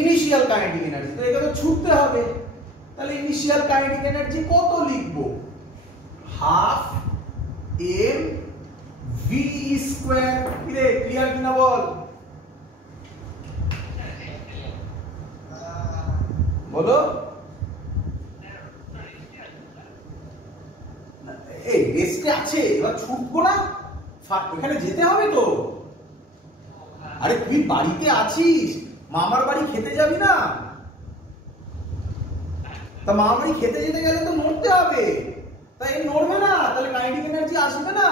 ইনিশিয়াল কাইনেটিক এনার্জি, তো এটা তো ছুটতে হবে। তাহলে ইনিশিয়াল কাইনেটিক এনার্জি কত লিখবো? Half M V square. Clear কিনা বল? বলো। এই রেস্টে আছে, এবার ছুটবো না, এখানে যেতে হবে তো। আরে তুই বাড়িতে আছিস, মামার বাড়ি খেতে যাবি না? তা মামার বাড়ি খেতে যেতে গেলে তো নড়তে হবে, তাই নড়বে না, তাহলে কাইনেটিক এনার্জি আসবে না।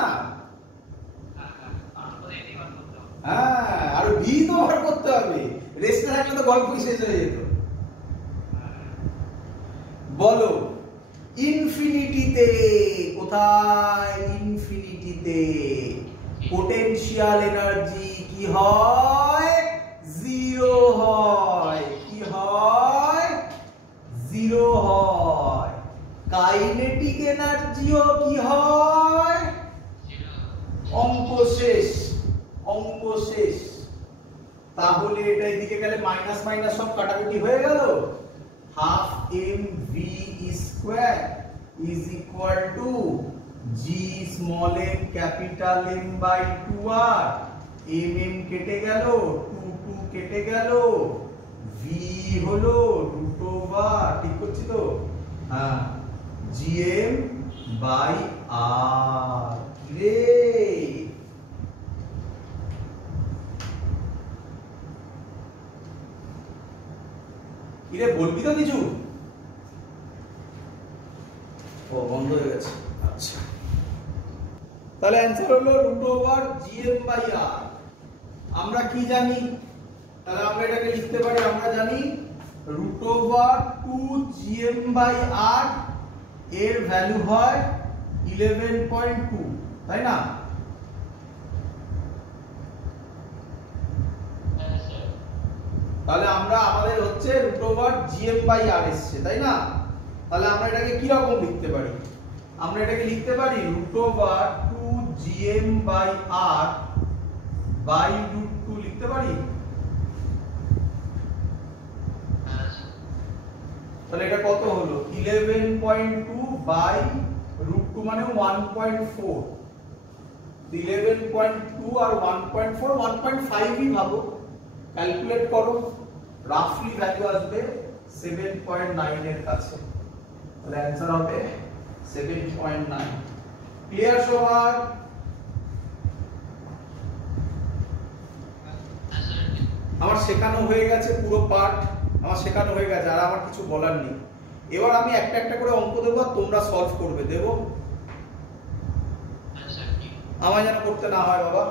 হ্যাঁ, আর ভি তো বার করতে হবে। রেস্টে থাকলে তো গল্পই শেষ হয়ে যেত। বলো ইনফিনিটিতে, কোথায়? ইনফিনিটিতে পোটেনশিয়াল এনার্জি কি হয়? জিরো হয়। কি হয়? কাইনেটিক এনার্জিও কি হয়, অঙ্ক শেষ, অঙ্ক শেষ। তাহলে এটা এদিকে গেলে মাইনাস মাইনাস সব কাটাকুটি হয়ে গেল। Half M V square is equal to G small M capital M by 2r। M M কেটে গেল, 2 2 কেটে গেল, ভি হলো রুট ওভার, ঠিক করছি তো? হ্যাঁ, জিএম বাই আর। রে কিরে বলবি তো কিছু? ও বন্ধ হয়ে গেছে। আচ্ছা, তাহলে অ্যানসার হলো রুট ওভার জিএম বাই আর। আমরা কি জানি? তাহলে আমরা এটাকে লিখতে পারি, আমরা জানি রুট ওভার 2 জিএম বাই আর এর ভ্যালু হয় 11.2, তাই না? তাহলে আমরা আমাদের হচ্ছে রুট ওভার জিএম বাই আর এসছে, তাই না? তাহলে আমরা এটাকে কি রকম লিখতে পারি? আমরা এটাকে লিখতে পারি root over 2 GM by R by root 2 লিখতে পারি। তাহলে এটা কত হলো? 11.2 বাই রুট 2 মানে 1.4। 11.2 আর 1.4 1.5ই ভাবো, ক্যালকুলেট করো, রাফলি ভ্যালু আসবে 7.9 এর কাছে। তাহলে অ্যানসার হবে 7.9। ক্লিয়ার সবার? আমার শেখানো হয়ে গেছে, পুরো পার্ট আমার শেখানো হয়ে গেছে, আর আমার কিছু বলার নেই। এবার আমি একটা একটা করে অঙ্ক দেবো আর তোমরা সলভ করবে। দেবো? আমায় যেন করতে না হয় বাবা,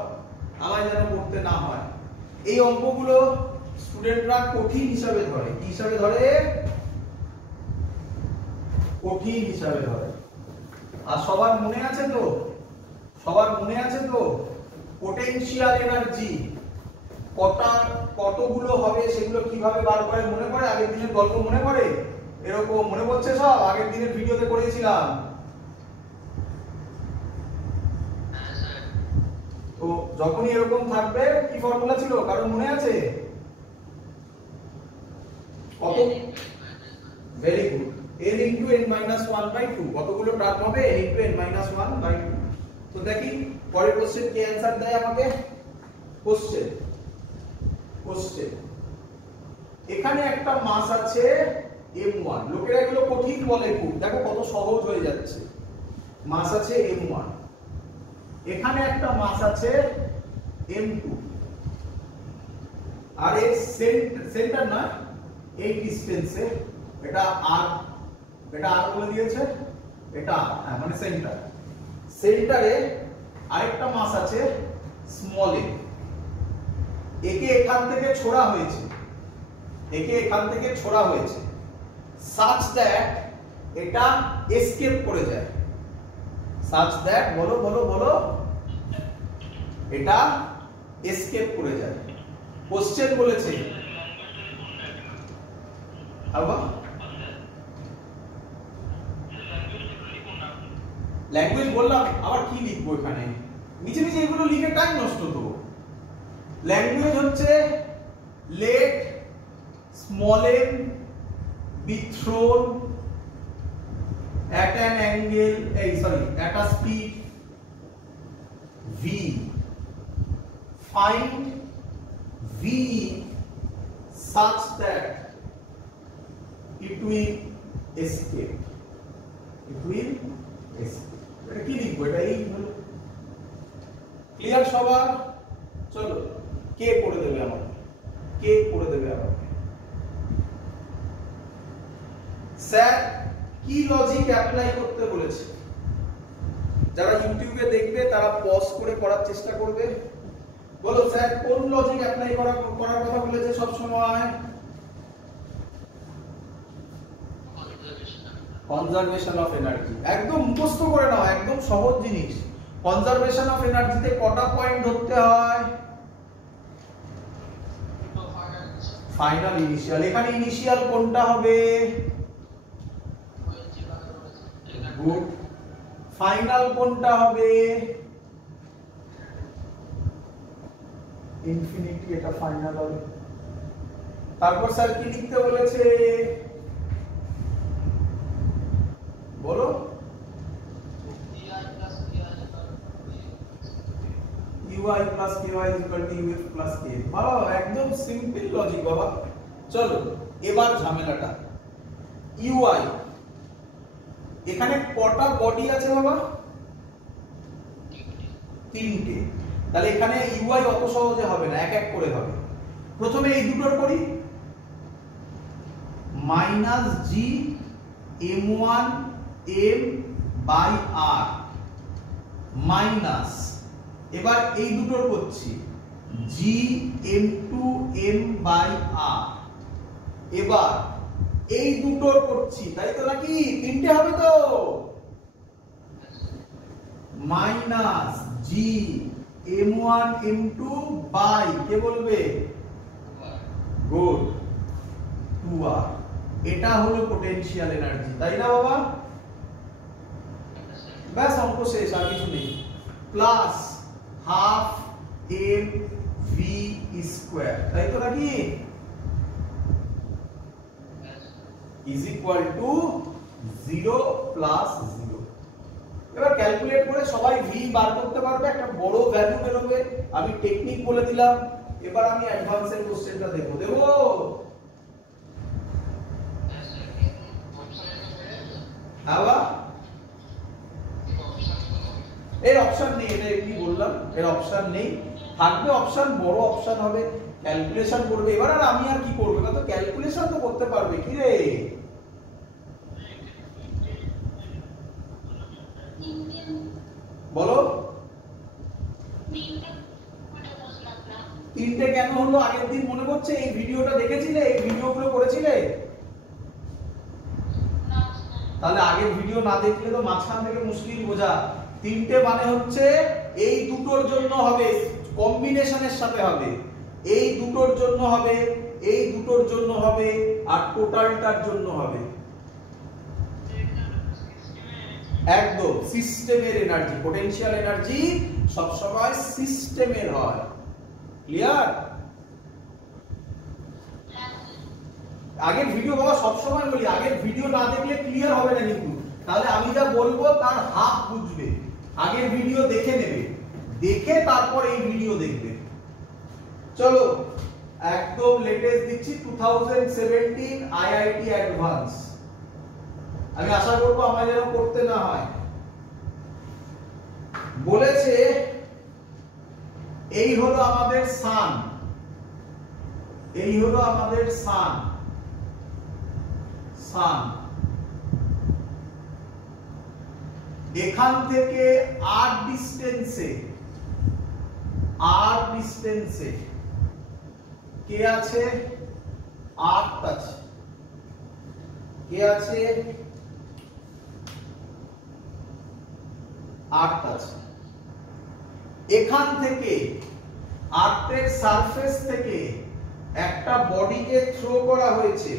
আমায় যেন করতে না হয়। এই অঙ্কগুলো স্টুডেন্টরা কঠিন হিসাবে ধরে। কি হিসাবে ধরে? কঠিন হিসাবে ধরে। আর সবার মনে আছে তো? সবার মনে আছে তো পোটেনশিয়াল এনার্জি কতগুলো হবে সেগুলো কিভাবে বার করে মনে পড়ে? আগের দিনের গল্প মনে পড়ে? এরকম মনে পড়ছে সব? আগের দিনের ভিডিওতে করেছিলাম। তো যখনই এরকম থাকবে কি ফর্মুলা ছিল কারণ মনে আছে? কত? Very good. n into n minus 1 by 2 কতগুলো টার্ম হবে? n into n minus 1 by 2। তো দেখি পরের কোশ্চেন কি অ্যানসার দেয় আমাকে। কোশ্চেন এখানে একটা মাস আছে m1। লোকেরা এগুলো কঠিন বলে খুব, দেখো কত সহজ হয়ে যাচ্ছে। মাস আছে m1, এখানে একটা মাস আছে m2, আর এর সেন্টার না এই ডিসটেন্সে এটা r, এটা r বলে দিয়েছে, এটা মানে সেন্টারে আরেকটা মাস আছে স্মল m। একে এখান থেকে ছোড়া হয়েছে, such that এটা এসকেপ করে যায়, such that বলো এটা এসকেপ করে যায়। কোশ্চেন বলেছে ল্যাঙ্গুয়েজ বললাম, আবার কি লিখবো এখানে? নিচে এগুলো লিখে টাইম নষ্ট তো। ল্যাঙ্গুয়েজ হচ্ছে let small m be thrown at an angle, at a speed v, find v such that it will escape, এটা কি লিখবো? এটা এই হলো। ক্লিয়ার সবার? চলো কে করে দেবে আমাকে, স্যার কি লজিক অ্যাপ্লাই করতে বলেছে? যারা ইউটিউবে দেখবে তারা পজ করে করার চেষ্টা করবে। বলো স্যার কোন লজিক অ্যাপ্লাই করার কথা বলেছে সব সময়? Conservation of energy. একদম মুখস্থ করে নাও, একদম সহজ জিনিস। কনজারভেশন অফ এনার্জিতে কটা পয়েন্ট ধরতে হয়? Final, initial. এখানে ইনিশিয়াল কোনটা হবে? গুড। ফাইনাল কোনটা হবে? ইনফিনিটি, এটা ফাইনাল হবে। তারপর স্যার কি লিখতে বলেছে বলো? ui plus ky is equal to uf plus k। ভালো, একদম সিম্পল লজিক বাবা। চলো এবার ঝামেলাটা। ui এখানে কটা বডি আছে বাবা? তিনটে। তাহলে এখানে ui অত সহজে হবে না, এক এক করে হবে। প্রথমে এই দুটোর করি, minus G m1 m by r minus, এবার এই দুটোর করছি জি m2 m বাই r। এবার এই দুটোর করছি, তাই তো নাকি? তিনটে হবে তো, minus G m1 m2 by, কে বলবে? Good, 2r। এটা হলো পোটেনশিয়াল এনার্জি, তাই না বাবা? ব্যাস, অঙ্ক শেষ, আর কিছু নেই। Plus half M V square, তাই তো নাকি? Is equal to 0 plus 0। এবার ক্যালকুলেট করে সবাই ভি বার করতে পারবে, একটা বড় ভ্যালু বেরোবে। আমি টেকনিক বলে দিলাম, এবার আমি অ্যাডভান্সের কোশ্চেনটা দেব। আবার এর অপশন নেই, এটা এমনি বললাম, এর অপশন নেই। থাকবে অপশন, বড় অপশন হবে, ক্যালকুলেশন করবে। এবার আর আমি আর কি করব? এবার তো ক্যালকুলেশন তো করতে পারবে। কি রে বলো? তিনটে কেন হলো? আগের দিন মনে করছে এই ভিডিওটা দেখেছিলে? এই ভিডিওগুলো করেছিলে? তাহলে আগের ভিডিও না দেখলে তো মাঝখান থেকে মুশকিল বোঝা। তিনটে মানে হচ্ছে এই দুটোর জন্য হবে, কম্বিনেশনের সাথে হবে, এই দুটোর জন্য হবে, এই দুটোর জন্য হবে, আর টোটালটার জন্য হবে। একদম সিস্টেমের এনার্জি, পোটেনশিয়াল এনার্জি সব সময় সিস্টেমের হয়। ক্লিয়ার? আগের ভিডিও বাবা সব সময় বলি, আগের ভিডিও না দেখলে ক্লিয়ার হবে না কিন্তু। তাহলে আমি যা বলবো তার হাফ বুঝবে। আগের ভিডিও দেখে নেবে, দেখে তারপর এই ভিডিও দেখবে। চলো একদম লেটেস্ট দিচ্ছি, 2017 আইআইটি অ্যাডভান্স। আমি আশা করবো আমার যেন করতে না হয়। বলেছে এই হলো আমাদের সান, এই হলো আমাদের সান, সান এখান থেকে আর ডিস্টেন্সে, আর ডিস্টেন্সে কে আছে? আর্থ আছে। কে আছে? আর্থ আছে। এখান থেকে আর্থের সারফেস থেকে একটা বডিকে থ্রো করা হয়েছে,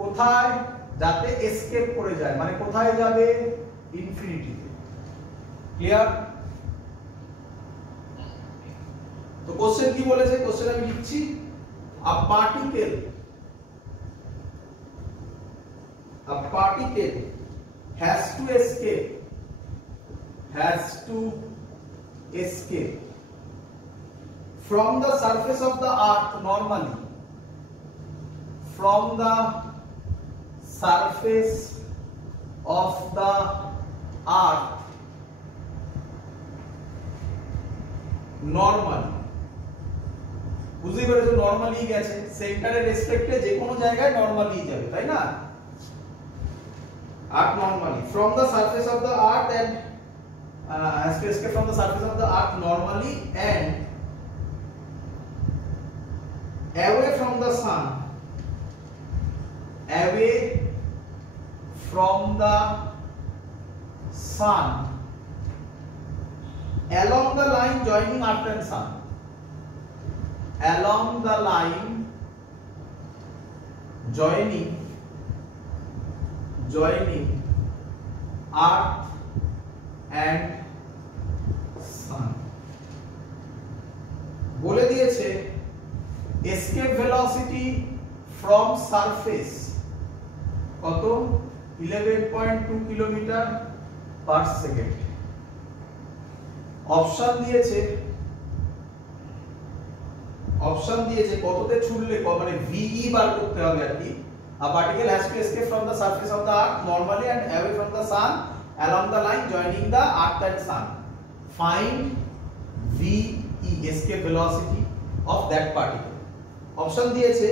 কোথায়? যাতে এসকেপ করে যায়, মানে কোথায় যাবে? ইনফিনিটিতে। ক্লিয়ার? তো কোশ্চেন কি বলেছে? কোশ্চেন আমি লিখছি, a particle has to escape, has to escape from the surface of the earth normally, from the surface of the earth normally। বুঝতে পেরেছো? নরমালি গেছে, সেন্টারের রেসপেক্টে যে কোনো জায়গায় নরমালি যাবে, তাই না? Earth normally from the surface of the earth and has to escape from the surface of the earth normally and away from the sun, away from the sun along the line joining earth and sun, along the line joining earth and sun. বলে দিয়েছে এসকেপ ভেলোসিটি ফ্রম সারফেস কত 11.2 কিলোমিটার পার সেকেন্ড। অপশন দিয়েছে কততে ছুটলে মানে VE বার করতে হবে আর কি। A particle has to escape from the surface of the earth normally and away from the sun along the line joining the earth and sun. Find VE escape velocity of that particle. Option দিয়েছে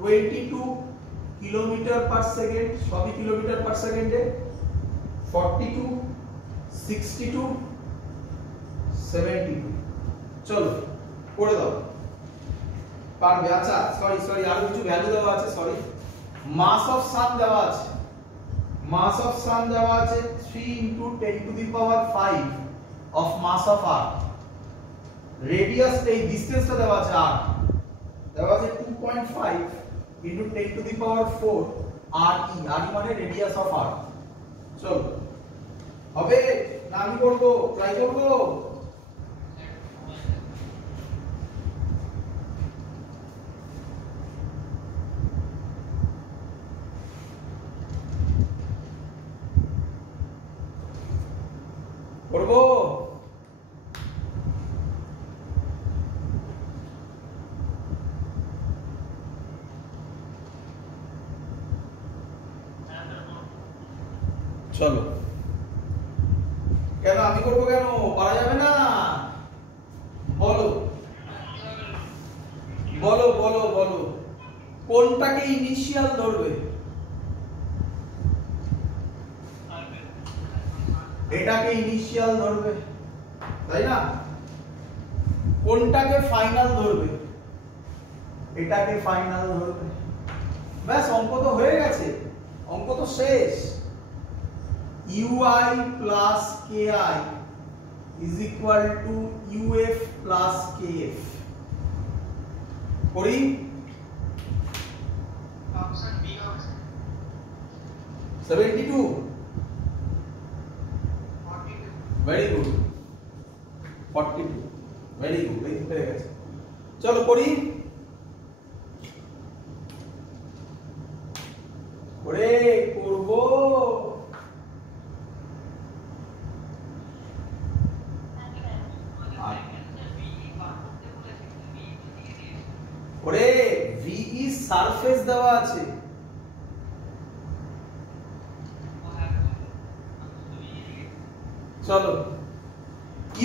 22 কিলোমিটার পার সেকেন্ড, সবই কিলোমিটার পার সেকেন্ডে, 42, 62, 72। চলো করে দাও, পারবে। আচ্ছা সরি আরো কিছু ভ্যালু দেওয়া আছে, সরি। মাস অফ সান দেওয়া আছে, 3 into 10 to the power 5 of mass of earth। Radius এই ডিসটেন্সটা দেওয়া আছে r, দেওয়া আছে 2.5 into 10 to the power 4 RE মানে রেডিয়াস অফ আর্থ। চলো হবে না, আমি করব, ট্রাই করব। করব চলো। কেন আমি করবো, কেন পারা যাবে না? বলো বলো বলো বলো কোনটাকে ইনিশিয়াল ধরবে? এটাকে ইনিশিয়াল ধরবে, তাই না? কোনটাকে ফাইনাল ধরবে? এটাকে ফাইনাল ধরবে। ব্যাস, অঙ্ক তো হয়ে গেছে, অঙ্ক তো শেষ। ui plus ki is equal to uf plus kf। করি? অপশন বি হবে 72। ভেরি গুড, 42, ভেরি গুড, এই হয়ে গেছে। চলো করি, করব। ওরে VE সারফেস দেওয়া আছে, চলো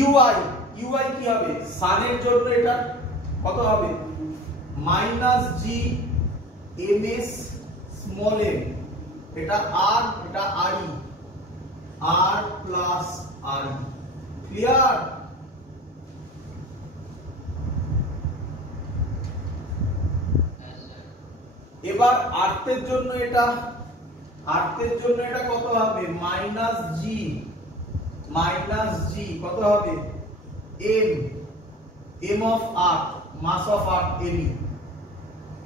UI কি হবে? সানের জন্য এটা কত হবে? -G ms স্মল m, এটা r, এটা RE, r plus RE। Clear? এবার আর্থের জন্য এটা কত হবে? -G কত হবে? m of earth, mass of earth me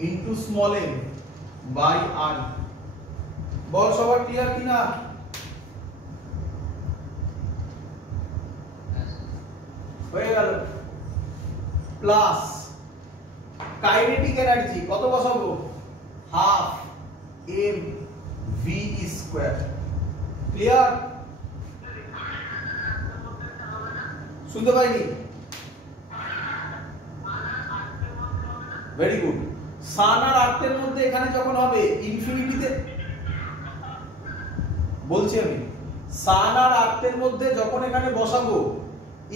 into small m by r। বল সবার ক্লিয়ার কিনা? হয়ে গেল। প্লাস কাইনেটিক এনার্জি কত বসাবো? Half m v square. Clear? শুনতে পাইনি? Very good. সান আর আর্থের মধ্যে এখানে যখন হবে ইনফিনিটিতে, বলছি আমি, সান আর আর্থের মধ্যে যখন এখানে বসাবো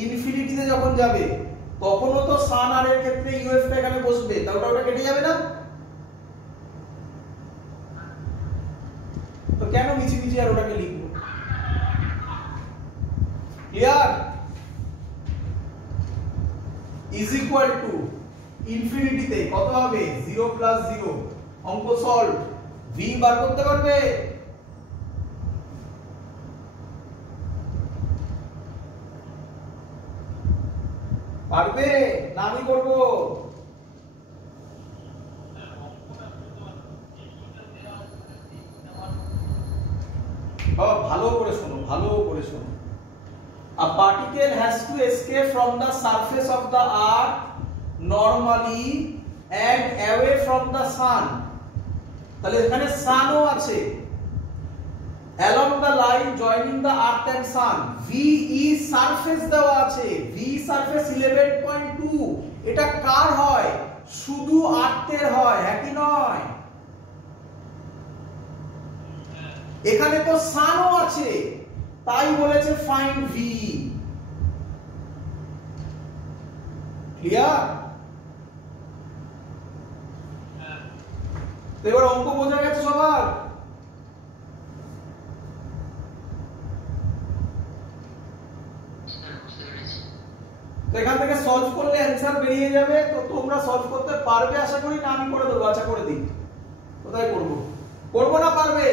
ইনফিনিটিতে যখন যাবে, তখনও তো সান আর এর ক্ষেত্রে ইউএফ টা এখানে বসবে, তাহলে ওটা কেটে যাবে না? তো কেন মিছি আর ওটাকে লিখবো? ক্লিয়ার? ইজ ইকুয়াল টু ইনফিনিটিতে কত হবে? 0 প্লাস 0। অঙ্ক সলভ। ভি বার করতে পারবে? পারবে না? আমি করব। বাবা ভালো করে শোনো, ভালো করে শোনো। A particle has to escape from the surface of the earth normally and away from the sun. তাহলে এখানে সানও আছে। Along the line joining the earth and sun, VE surface দেওয়া আছে, V surface 11.2। এটা কার হয়? শুধু আর্থের হয়, হ্যাঁ কি নয়? এখানে তো সানও আছে, তাই বলেছে ফাইন্ড ভি। ক্লিয়ার? তো এবার অঙ্ক বোঝা গেছে সবার? তো এখান থেকে সলভ করলে অ্যানসার বেরিয়ে যাবে। তো তোমরা সলভ করতে পারবে আশা করি, না আমি করে দেবো? আশা করে দিই। কোথায় করব? করব না পারবে?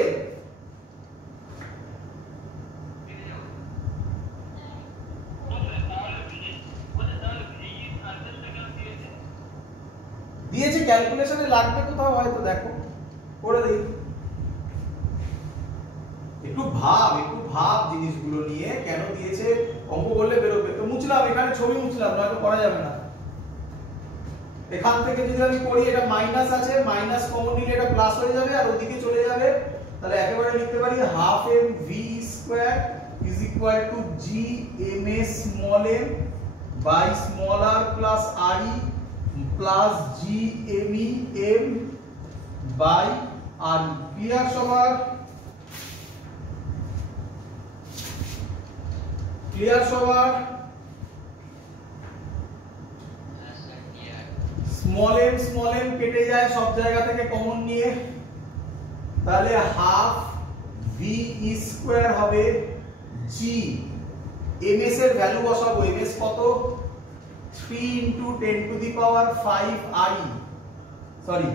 দিয়েছে ক্যালকুলেশনে লাগবে কোথাও হয়তো, দেখো করে দিই। একটু ভাব জিনিসগুলো নিয়ে, কেন দিয়েছে অঙ্ক করলে বেরোবে। তো মুছলাম, এখানে ছবি মুছলাম, নয়তো করা যাবে না। এখান থেকে যদি আমি করি, এটা মাইনাস আছে, মাইনাস কমন নিলে এটা প্লাস হয়ে যাবে আর ওদিকে চলে যাবে। তাহলে একেবারে লিখতে পারি half M V square is equal to G M A small M by small R plus R E plus G M E M by R E. Clear সবার? ক্লিয়ার সবার? স্মল এম কেটে যায় সব জায়গা থেকে কমন নিয়ে, তাহলে হাফ ভি স্কয়ার হবে জি এমএস এর ভ্যালু বসাবো। এমএস কত? 3 into 10 to the power 5 RE, sorry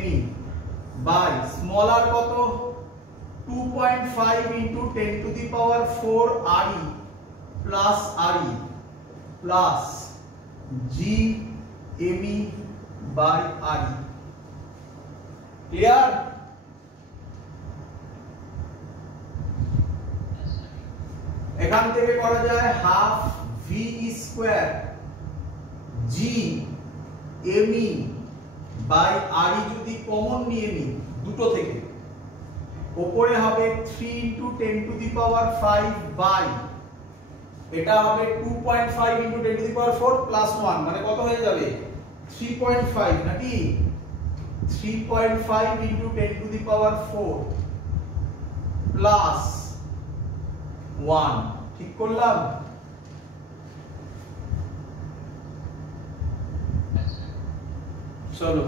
ME by small R কত? 2.5 into 10 to the power 4 RE plus RE plus G ME by RE। ক্লিয়ার? এখান থেকে করা যায় half V square G ME by R E যদি কমন নিয়ে নি দুটো থেকে, উপরে হবে 3 into 10 to the power 5 by এটা হবে 2.5 into 10 to the power 4 plus 1, মানে কত হয়ে যাবে? 3.5 নাকি? 3.5 into 10 to the power 4 plus 1। ঠিক করলাম? চলো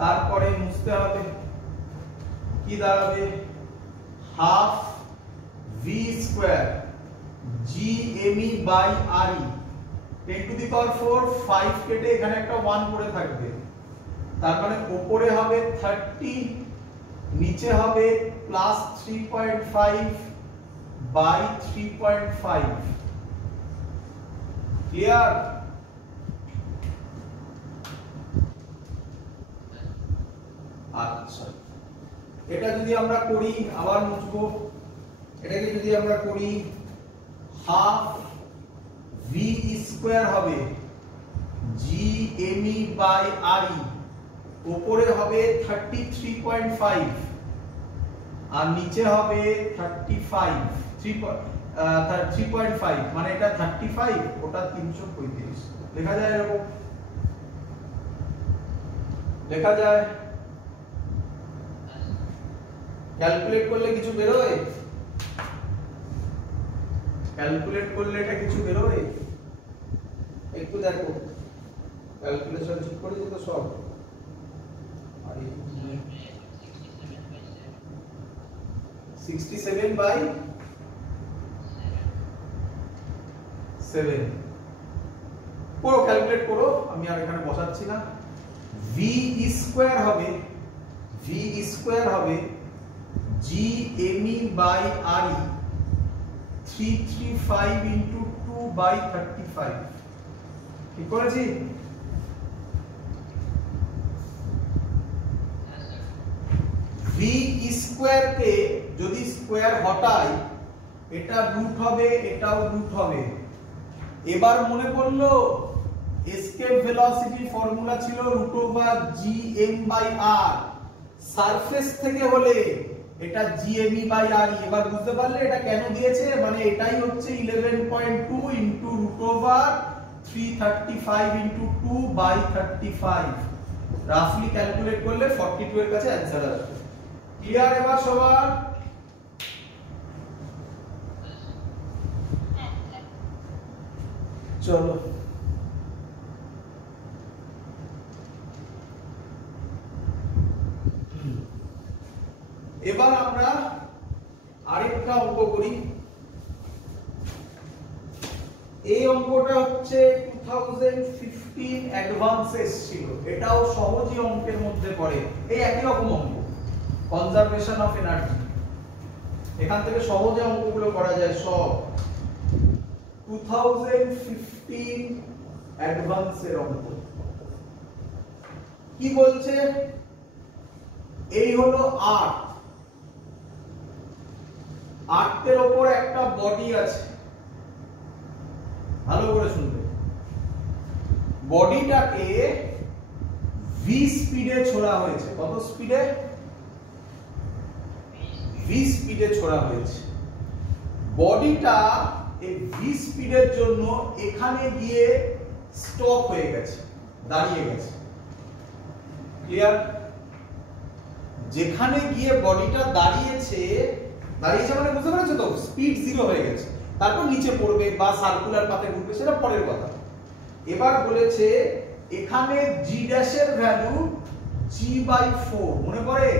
তারপরে মুছতে হবে। কি দাঁড়াবে? Half V square G ME by R E 10 to the power 4 5 কেটে এখানে একটা 1 পড়ে থাকবে, তার মানে উপরে হবে 30, নিচে হবে প্লাস 3.5 বাই 3.5। ক্লিয়ার? আচ্ছা, এটা যদি আমরা করি, আবার মুছবো, এটাকে যদি আমরা করি হাফ ভি স্কয়ার হবে জি এমই বাই আর ই, উপরে হবে 33.5 আর নিচে হবে 3.5, মানে এটা 35 ওটা 335। লেখা যায় এরকম? লেখা যায়? ক্যালকুলেট করলে কিছু বেরোয়? ক্যালকুলেট করলে এটা কিছু বেরোয়? একটু দেখো, ক্যালকুলেশন ঠিক করেছি তো সব? আরে 67/7 পুরো ক্যালকুলেট করো, আমি আর এখানে বসাচ্ছি না। ভি স্কয়ার হবে G ME by R E 335 into 2/35। ঠিক করেছি? V ভি স্কয়ার কে যদি স্কয়ার হটাই এটা রুট হবে, এটাও রুট হবে। এবার মনে পড়লো এসকেপ ভেলোসিটি ফর্মুলা ছিল √gm/r, সারফেস থেকে হলে এটা gme/r। এবার বুঝতে পারলে এটা কেন দিয়েছে, মানে এটাই হচ্ছে 11.2 ইনটু √335 ইনটু 2/35, রাফলি ক্যালকুলেট করলে 42 এর কাছে অ্যানসার আসবে। ক্লিয়ার এবার সবার? চলো এবার আমরা আরেকটা অঙ্ক করি। এই অঙ্কটা হচ্ছে 2015 অ্যাডভান্সেস ছিল, এটাও সহজই অঙ্কের মধ্যে পড়ে, এই একই রকম অঙ্ক, কনজারভেশন অফ এনার্জি। এখান থেকে সহজে অঙ্কগুলো করা যায় সব। 2015 অ্যাডভান্সের অঙ্ক কি বলছে, এই হলো আর্থ, আর্থের উপর একটা বডি আছে, ভালো করে শুনবে। বডিটাকে ভি স্পিডে ছোড়া হয়েছে। কত স্পিডে? ভি স্পিডে ছোড়া হয়েছে। বডিটা এই ভি স্পিডের জন্য এখানে গিয়ে স্টপ হয়ে গেছে, দাঁড়িয়ে গেছে। ক্লিয়ার? যেখানে গিয়ে বডিটা দাঁড়িয়েছে মানে বুঝতে পারছো তো, স্পিড 0 হয়ে গেছে। তারপর নিচে পড়বে বা সার্কুলার পাথে ঘুরবে, সেটা পরের কথা। এবার বলেছে এখানে জি ড্যাশ এর ভ্যালু g/4, মনে পড়ে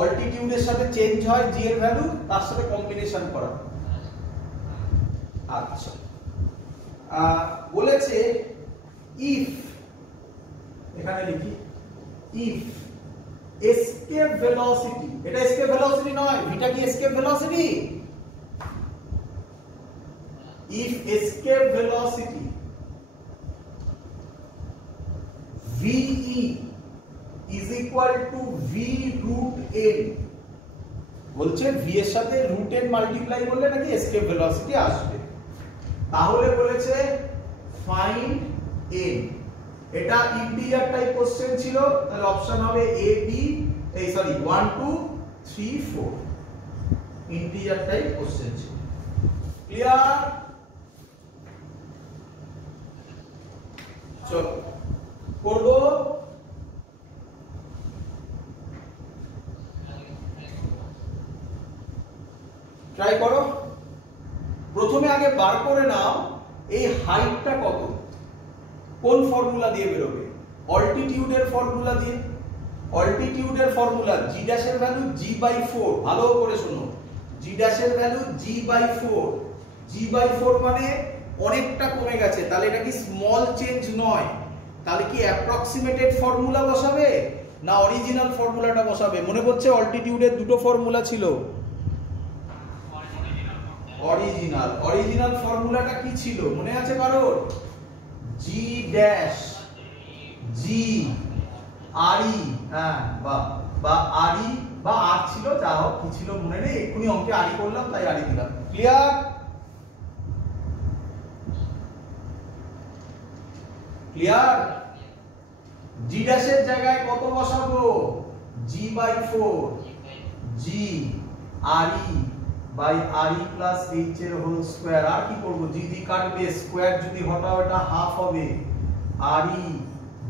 অল্টিটিউডের সাথে চেঞ্জ হয় জি এর ভ্যালু, তার সাথে কম্বিনেশন করা। আচ্ছা, বলেছে ইফ, এখানে লিখি ইফ এসকেপ ভেলোসিটি, এটা এসকেপ ভেলোসিটি নয়, ভিটা কি escape velocity? If escape velocity ve is equal to v root n, বলছে v এর সাথে root n মাল্টিপ্লাই করলে নাকি এসকেপ ভেলোসিটি আসবে। তাহলে বলেছে ফাইন্ড n, এটা ইন্টিজার টাইপ কোশ্চেন ছিল, তাহলে অপশন হবে a b, 1 2 3 4, integer type question ছিল। ক্লিয়ার? চলো করব। ট্রাই করো। প্রথমে আগে বার করে নাও এই হাইটটা কত, কোন ফর্মুলা দিয়ে বেরোবে? অল্টিটিউডের ফর্মুলা দিয়ে। অল্টিটিউডের ফর্মুলা জি ড্যাশ এর ভ্যালু g/4, ভালো করে শোনো, জি ড্যাশ এর ভ্যালু g/4, g/4 মানে অনেকটা কমে গেছে, তাহলে এটা কি স্মল চেঞ্জ নয়, তাহলে কি অ্যাপ্রক্সিমেটেড ফর্মুলা বসাবে না অরিজিনাল ফর্মুলাটা বসাবে? মনে পড়ছে অল্টিটিউডের দুটো ফর্মুলা ছিল, অরিজিনাল। অরিজিনাল ফর্মুলাটা কি ছিল মনে আছে কারোর? জি ড্যাশ জি আর ই, হ্যাঁ, বা আর ই বা আর ছিল, যা হোক কি ছিল মনে নেই, এক্ষুনি অঙ্কে আরি করলাম তাই আরি দিলাম। ক্লিয়ার? ক্লিয়ার? জি ড্যাশের জায়গায় কত বসাবো? g/4, G R E by R E plus H এর হোল স্কয়ার। আর কি করব? জি জি কাটবে, স্কয়ার যদি হটাও এটা হাফ হবে, R E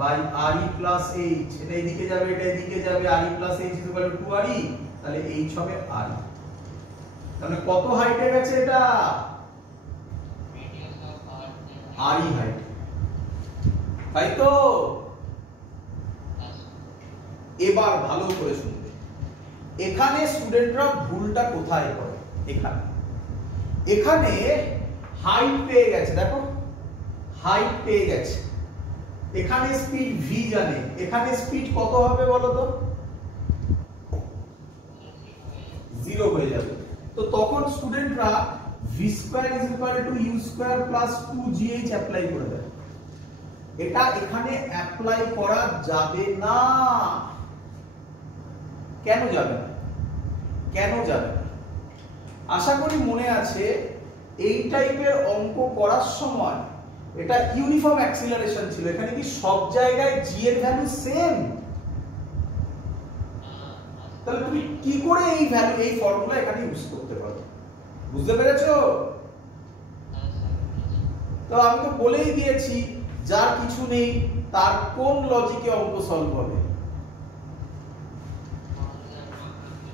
by R E plus H, এটা এদিকে যাবে এটা এদিকে যাবে, R E plus H is equal to 2 R E, তাহলে এইচ হবে আর ই। তাহলে কত হাইটে গেছে এটা? আর ই হাইট, তাই তো? এবার ভালো করে শুনবে, এখানে স্টুডেন্টরা ভুলটা কোথায় করে? এখানে হাইট পেয়ে গেছে, দেখো হাইট পেয়ে গেছে, এখানে স্পিড ভি জানে, এখানে স্পিড কত হবে বলো তো? 0 হয়ে যাবে। তো তখন স্টুডেন্টরা V square is equal to U square plus 2gh apply করে দেয়। এটা এখানে অ্যাপ্লাই করা যাবে না। কেন যাবে না? কেন যাবে না? আশা করি মনে আছে এই টাইপের অঙ্ক করার সময় এটা ইউনিফর্ম অ্যাক্সিলারেশন ছিল, এখানে কি সব জায়গায় জি এর ভ্যালু সেম? তাহলে তুমি কি করে এই ভ্যালু এই ফর্মুলা এখানে ইউজ করতে পারো? বুঝতে পেরেছো? তো আমি তো বলেই দিয়েছি যার কিছু নেই তার কোন লজিকে অঙ্ক সলভ হবে।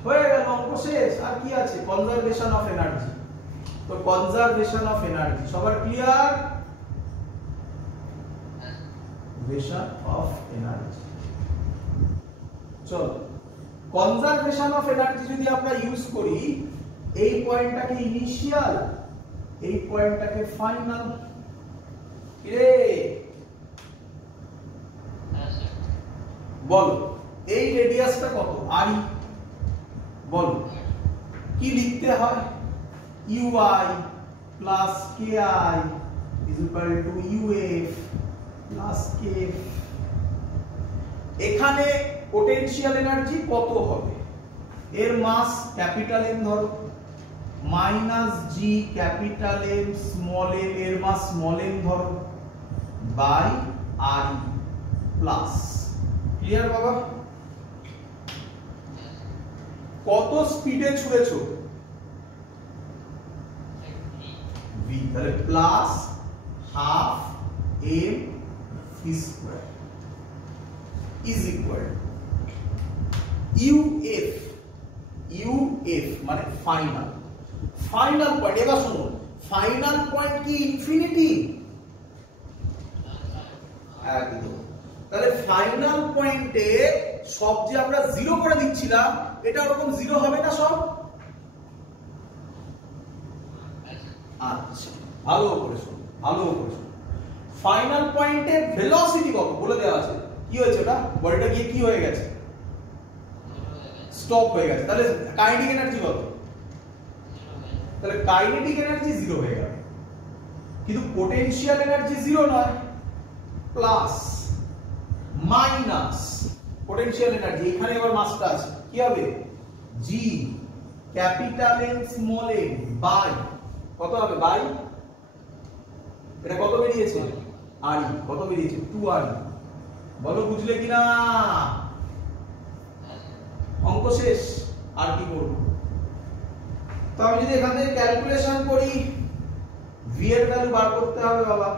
হয়ে গেল, অঙ্ক শেষ। আর কি আছে? Conservation of energy. তো কনজারভেশন অফ এনার্জি সবার ক্লিয়ার? কনজারভেশন অফ এনার্জি, চলো কনজারভেশন অফ এনার্জি যদি আমরা ইউজ করি, এই পয়েন্টটাকে ইনিশিয়াল, এই পয়েন্টটাকে ফাইনাল। রে বলো এই রেডিয়াসটা কত? আরই। বলো কি লিখতে হয়? UI plus KI is equal to UF plus KF. এখানে পোটেনশিয়াল এনার্জি কত হবে? এর মাস ক্যাপিটাল এম ধরো, minus G capital M small M, এর মাস স্মল এম ধরো, বাই আর প্লাস। ক্লিয়ার বাবা? কত স্পিডে ছুড়েছো? ভি, তাহলে plus half M V square is equal UF. UF মানে ফাইনাল, ফাইনাল পয়েন্ট। এবার শুনো, ফাইনাল পয়েন্ট কি ইনফিনিটি? একদম। তাহলে ফাইনাল পয়েন্টে সব যে আমরা জিরো করে দিচ্ছিলাম, এটা ওরকম জিরো হবে না সব? আচ্ছা, ভালো করে শোনো, ভালো করে শোনো। ফাইনাল পয়েন্টে ভেলোসিটি কত বলে দেওয়া আছে। কি হয়েছে? ওটা বডিটা গিয়ে কি হয়ে গেছে? স্টপ হয়ে গেছে। তাহলে কাইনেটিক এনার্জি কত? তাহলে কাইনেটিক এনার্জি জিরো হয়ে গেল, কিন্তু পোটেনশিয়াল এনার্জি জিরো নয়, প্লাস মাইনাস পোটেনশিয়াল এনার্জি। এখানে এবার মাসটা আছে, কি হবে? G capital M small M by কত হবে? বাই এটা কত বেরিয়েছে? আরই। কত বেরিয়েছে? 2 আরই। বলো বুঝলে কিনা? অঙ্ক শেষ। আর কি করব? তো আমি যদি এখান থেকে ক্যালকুলেশন করি, ভি এর ভ্যালু বার করতে হবে বাবা,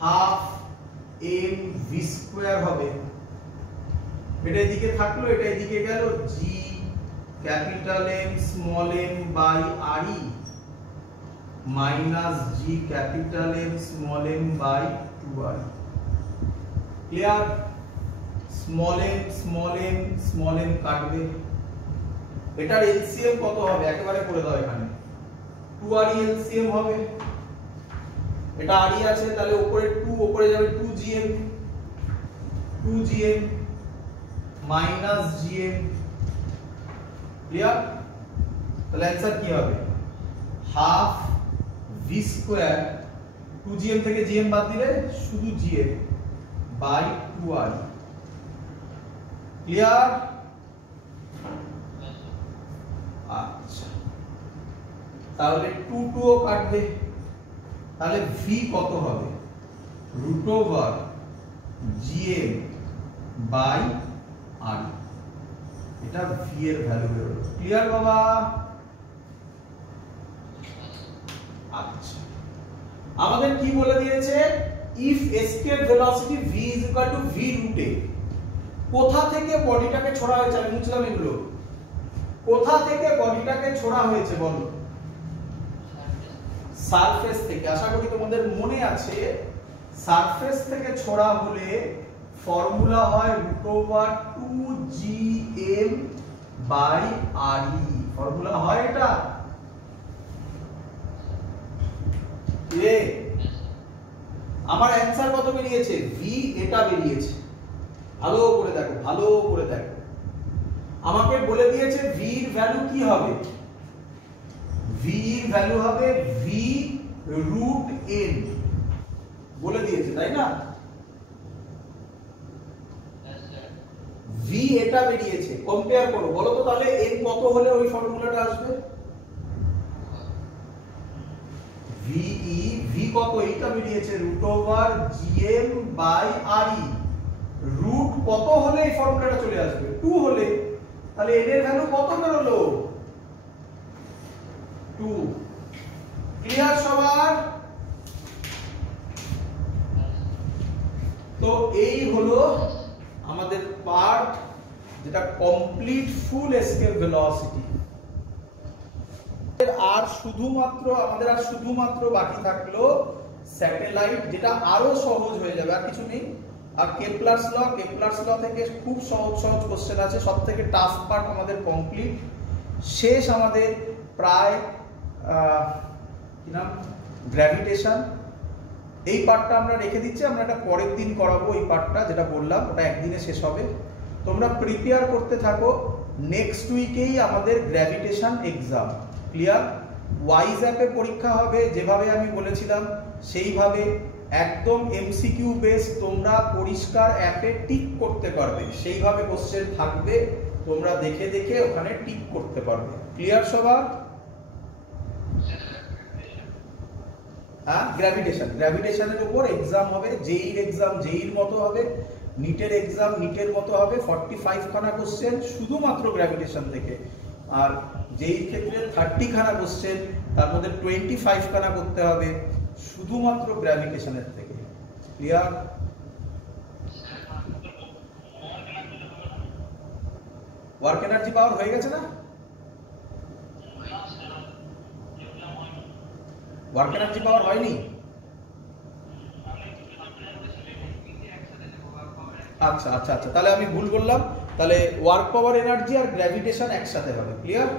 হাফ এম ভি স্কয়ার হবে। এটা এদিকে থাকলো, এটা এদিকে গেল, G capital M small M by RE minus G capital M small M by 2r। Clear? Small m small m small m কাটবে, এটার এলসিএম কত হবে? একেবারে করে দাও, এখানে 2r এলসিএম হবে। এটা আরই আছে, তাহলে উপরে 2, উপরে যাবে 2gm, 2gm minus gm। Clear? তাহলে आंसर কি হবে? হাফ ভি স্কয়ার, 2gm থেকে gm বাদ দিলে শুধু gm বাই 2r। ক্লিয়ার? আচ্ছা, তাহলে 2 2 ও কাটবে, তাহলে ভি কত হবে? Root over gm by r। এটা ভি এর ভ্যালু বের হলো। ক্লিয়ার বাবা? আচ্ছা, আমাদের কি বলে দিয়েছে? If escape velocity v is equal to v root a। কোথা থেকে বডিটাকে ছোড়া হয়েছে? আমি মুছলাম এগুলো। কোথা থেকে বডিটাকে ছোড়া হয়েছে বলো? সারফেস থেকে। আশা করি তোমাদের মনে আছে, সারফেস থেকে ছোড়া হলে ফর্মুলা হয় √2gm বাই re। ফর্মুলা হয় এটা। আমার অ্যানসার কত বেরিয়েছে? ভি এটা বেরিয়েছে। ভালো করে দেখো, ভালো করে দেখো। আমাকে বলে দিয়েছে ভি এর ভ্যালু কি হবে? ভি এর ভ্যালু হবে ভি রুট এন বলে দিয়েছে, তাই না? ভি এটা বেরিয়েছে, কম্পেয়ার করো, বলো তো তাহলে এন কত হলে ওই ফর্মুলাটা আসবে? ভিই ভি কত এইটা বেরিয়েছে √gm/re, রুট কত হলে এই ফর্মুলাটা চলে আসবে? 2 হলে। তাহলে n এর ভ্যালু কত বেরোলো? 2। ক্লিয়ার সবার? তো এই হলো আমাদের পার্ট, যেটা কমপ্লিট ফুল এসকেপ ভেলোসিটি। আমাদের আর শুধুমাত্র বাকি থাকলো স্যাটেলাইট, যেটা আরো সহজ হয়ে যাবে, আর কিছু নেই। আর কেপলারস ল থেকে খুব সহজ সহজ কোশ্চেন আছে, সব থেকে টাফ পার্ট আমাদের কমপ্লিট। শেষ আমাদের প্রায় কি নাম, গ্র্যাভিটেশন। এই পার্টটা আমরা রেখে দিচ্ছি, আমরা এটা পরের দিন করাবো। এই পার্টটা যেটা বললাম ওটা একদিনে শেষ হবে। তোমরা প্রিপেয়ার করতে থাকো, নেক্সট উইকেই আমাদের গ্র্যাভিটেশন এক্সাম। ক্লিয়ার? ওয়াইজ অ্যাপে পরীক্ষা হবে, যেভাবে আমি বলেছিলাম সেইভাবে একদম এমসিকিউ বেস, তোমরা পরিষ্কার অ্যাপে টিক করতে পারবে, সেইভাবে কোশ্চেন থাকবে, তোমরা দেখে দেখে ওখানে টিক করতে পারবে। ক্লিয়ার সবার? হ্যাঁ, গ্র্যাভিটেশনের উপর এক্সাম হবে, জেইর এক্সাম জেইর মতো হবে, নিটের এক্সাম নিটের মতো হবে। 45 খানা কোশ্চেন শুধুমাত্র গ্র্যাভিটেশন থেকে, আর যেই ক্ষেত্রে 30 খানা কোশ্চেন, তার মধ্যে 25 খানা করতে হবে শুধুমাত্র গ্র্যাভিটেশনের থেকে। ক্লিয়ার? ওয়ার্ক এনার্জি পাওয়ার হয়ে গেছে না? ওয়ার্ক এনার্জি পাওয়ার হয়নি? আচ্ছা আচ্ছা আচ্ছা, তাহলে আমি ভুল বললাম। তাহলে ওয়ার্ক পাওয়ার এনার্জি আর গ্র্যাভিটেশন একসাথে হবে। ক্লিয়ার?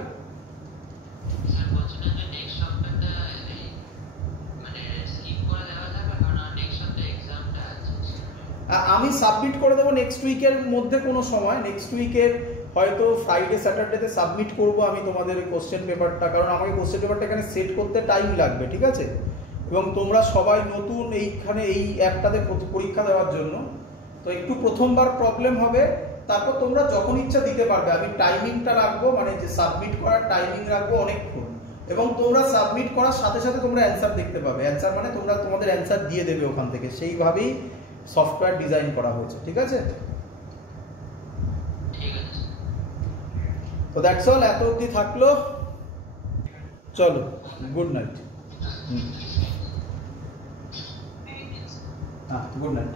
আমি সাবমিট করে দেবো নেক্সট উইকের মধ্যে কোনো সময়, নেক্সট উইকের হয়তো ফ্রাইডে স্যাটারডেতে সাবমিট করব আমি তোমাদের কোশ্চেন পেপারটা, কারণ আমাকে কোশ্চেন পেপারটা এখানে সেট করতে টাইম লাগবে। ঠিক আছে? এবং তোমরা সবাই নতুন এইখানে এই অ্যাপটাতে পরীক্ষা দেওয়ার জন্য, তো একটু প্রথমবার প্রবলেম হবে, তারপর তোমরা যখন ইচ্ছা দিতে পারবে। আমি টাইমিংটা রাখবো, মানে যে সাবমিট করার টাইমিং রাখবো অনেকক্ষণ, এবং তোমরা সাবমিট করার সাথে সাথে তোমরা অ্যান্সার দেখতে পাবে। অ্যান্সার মানে তোমরা তোমাদের অ্যান্সার দিয়ে দেবে ওখান থেকে, সেইভাবেই সফটওয়্যার ডিজাইন করা হয়েছে। ঠিক আছে? তো দ্যাটস অল, এত অবধি থাকলো। চলো, গুড নাইট। হ্যাঁ, গুড নাইট।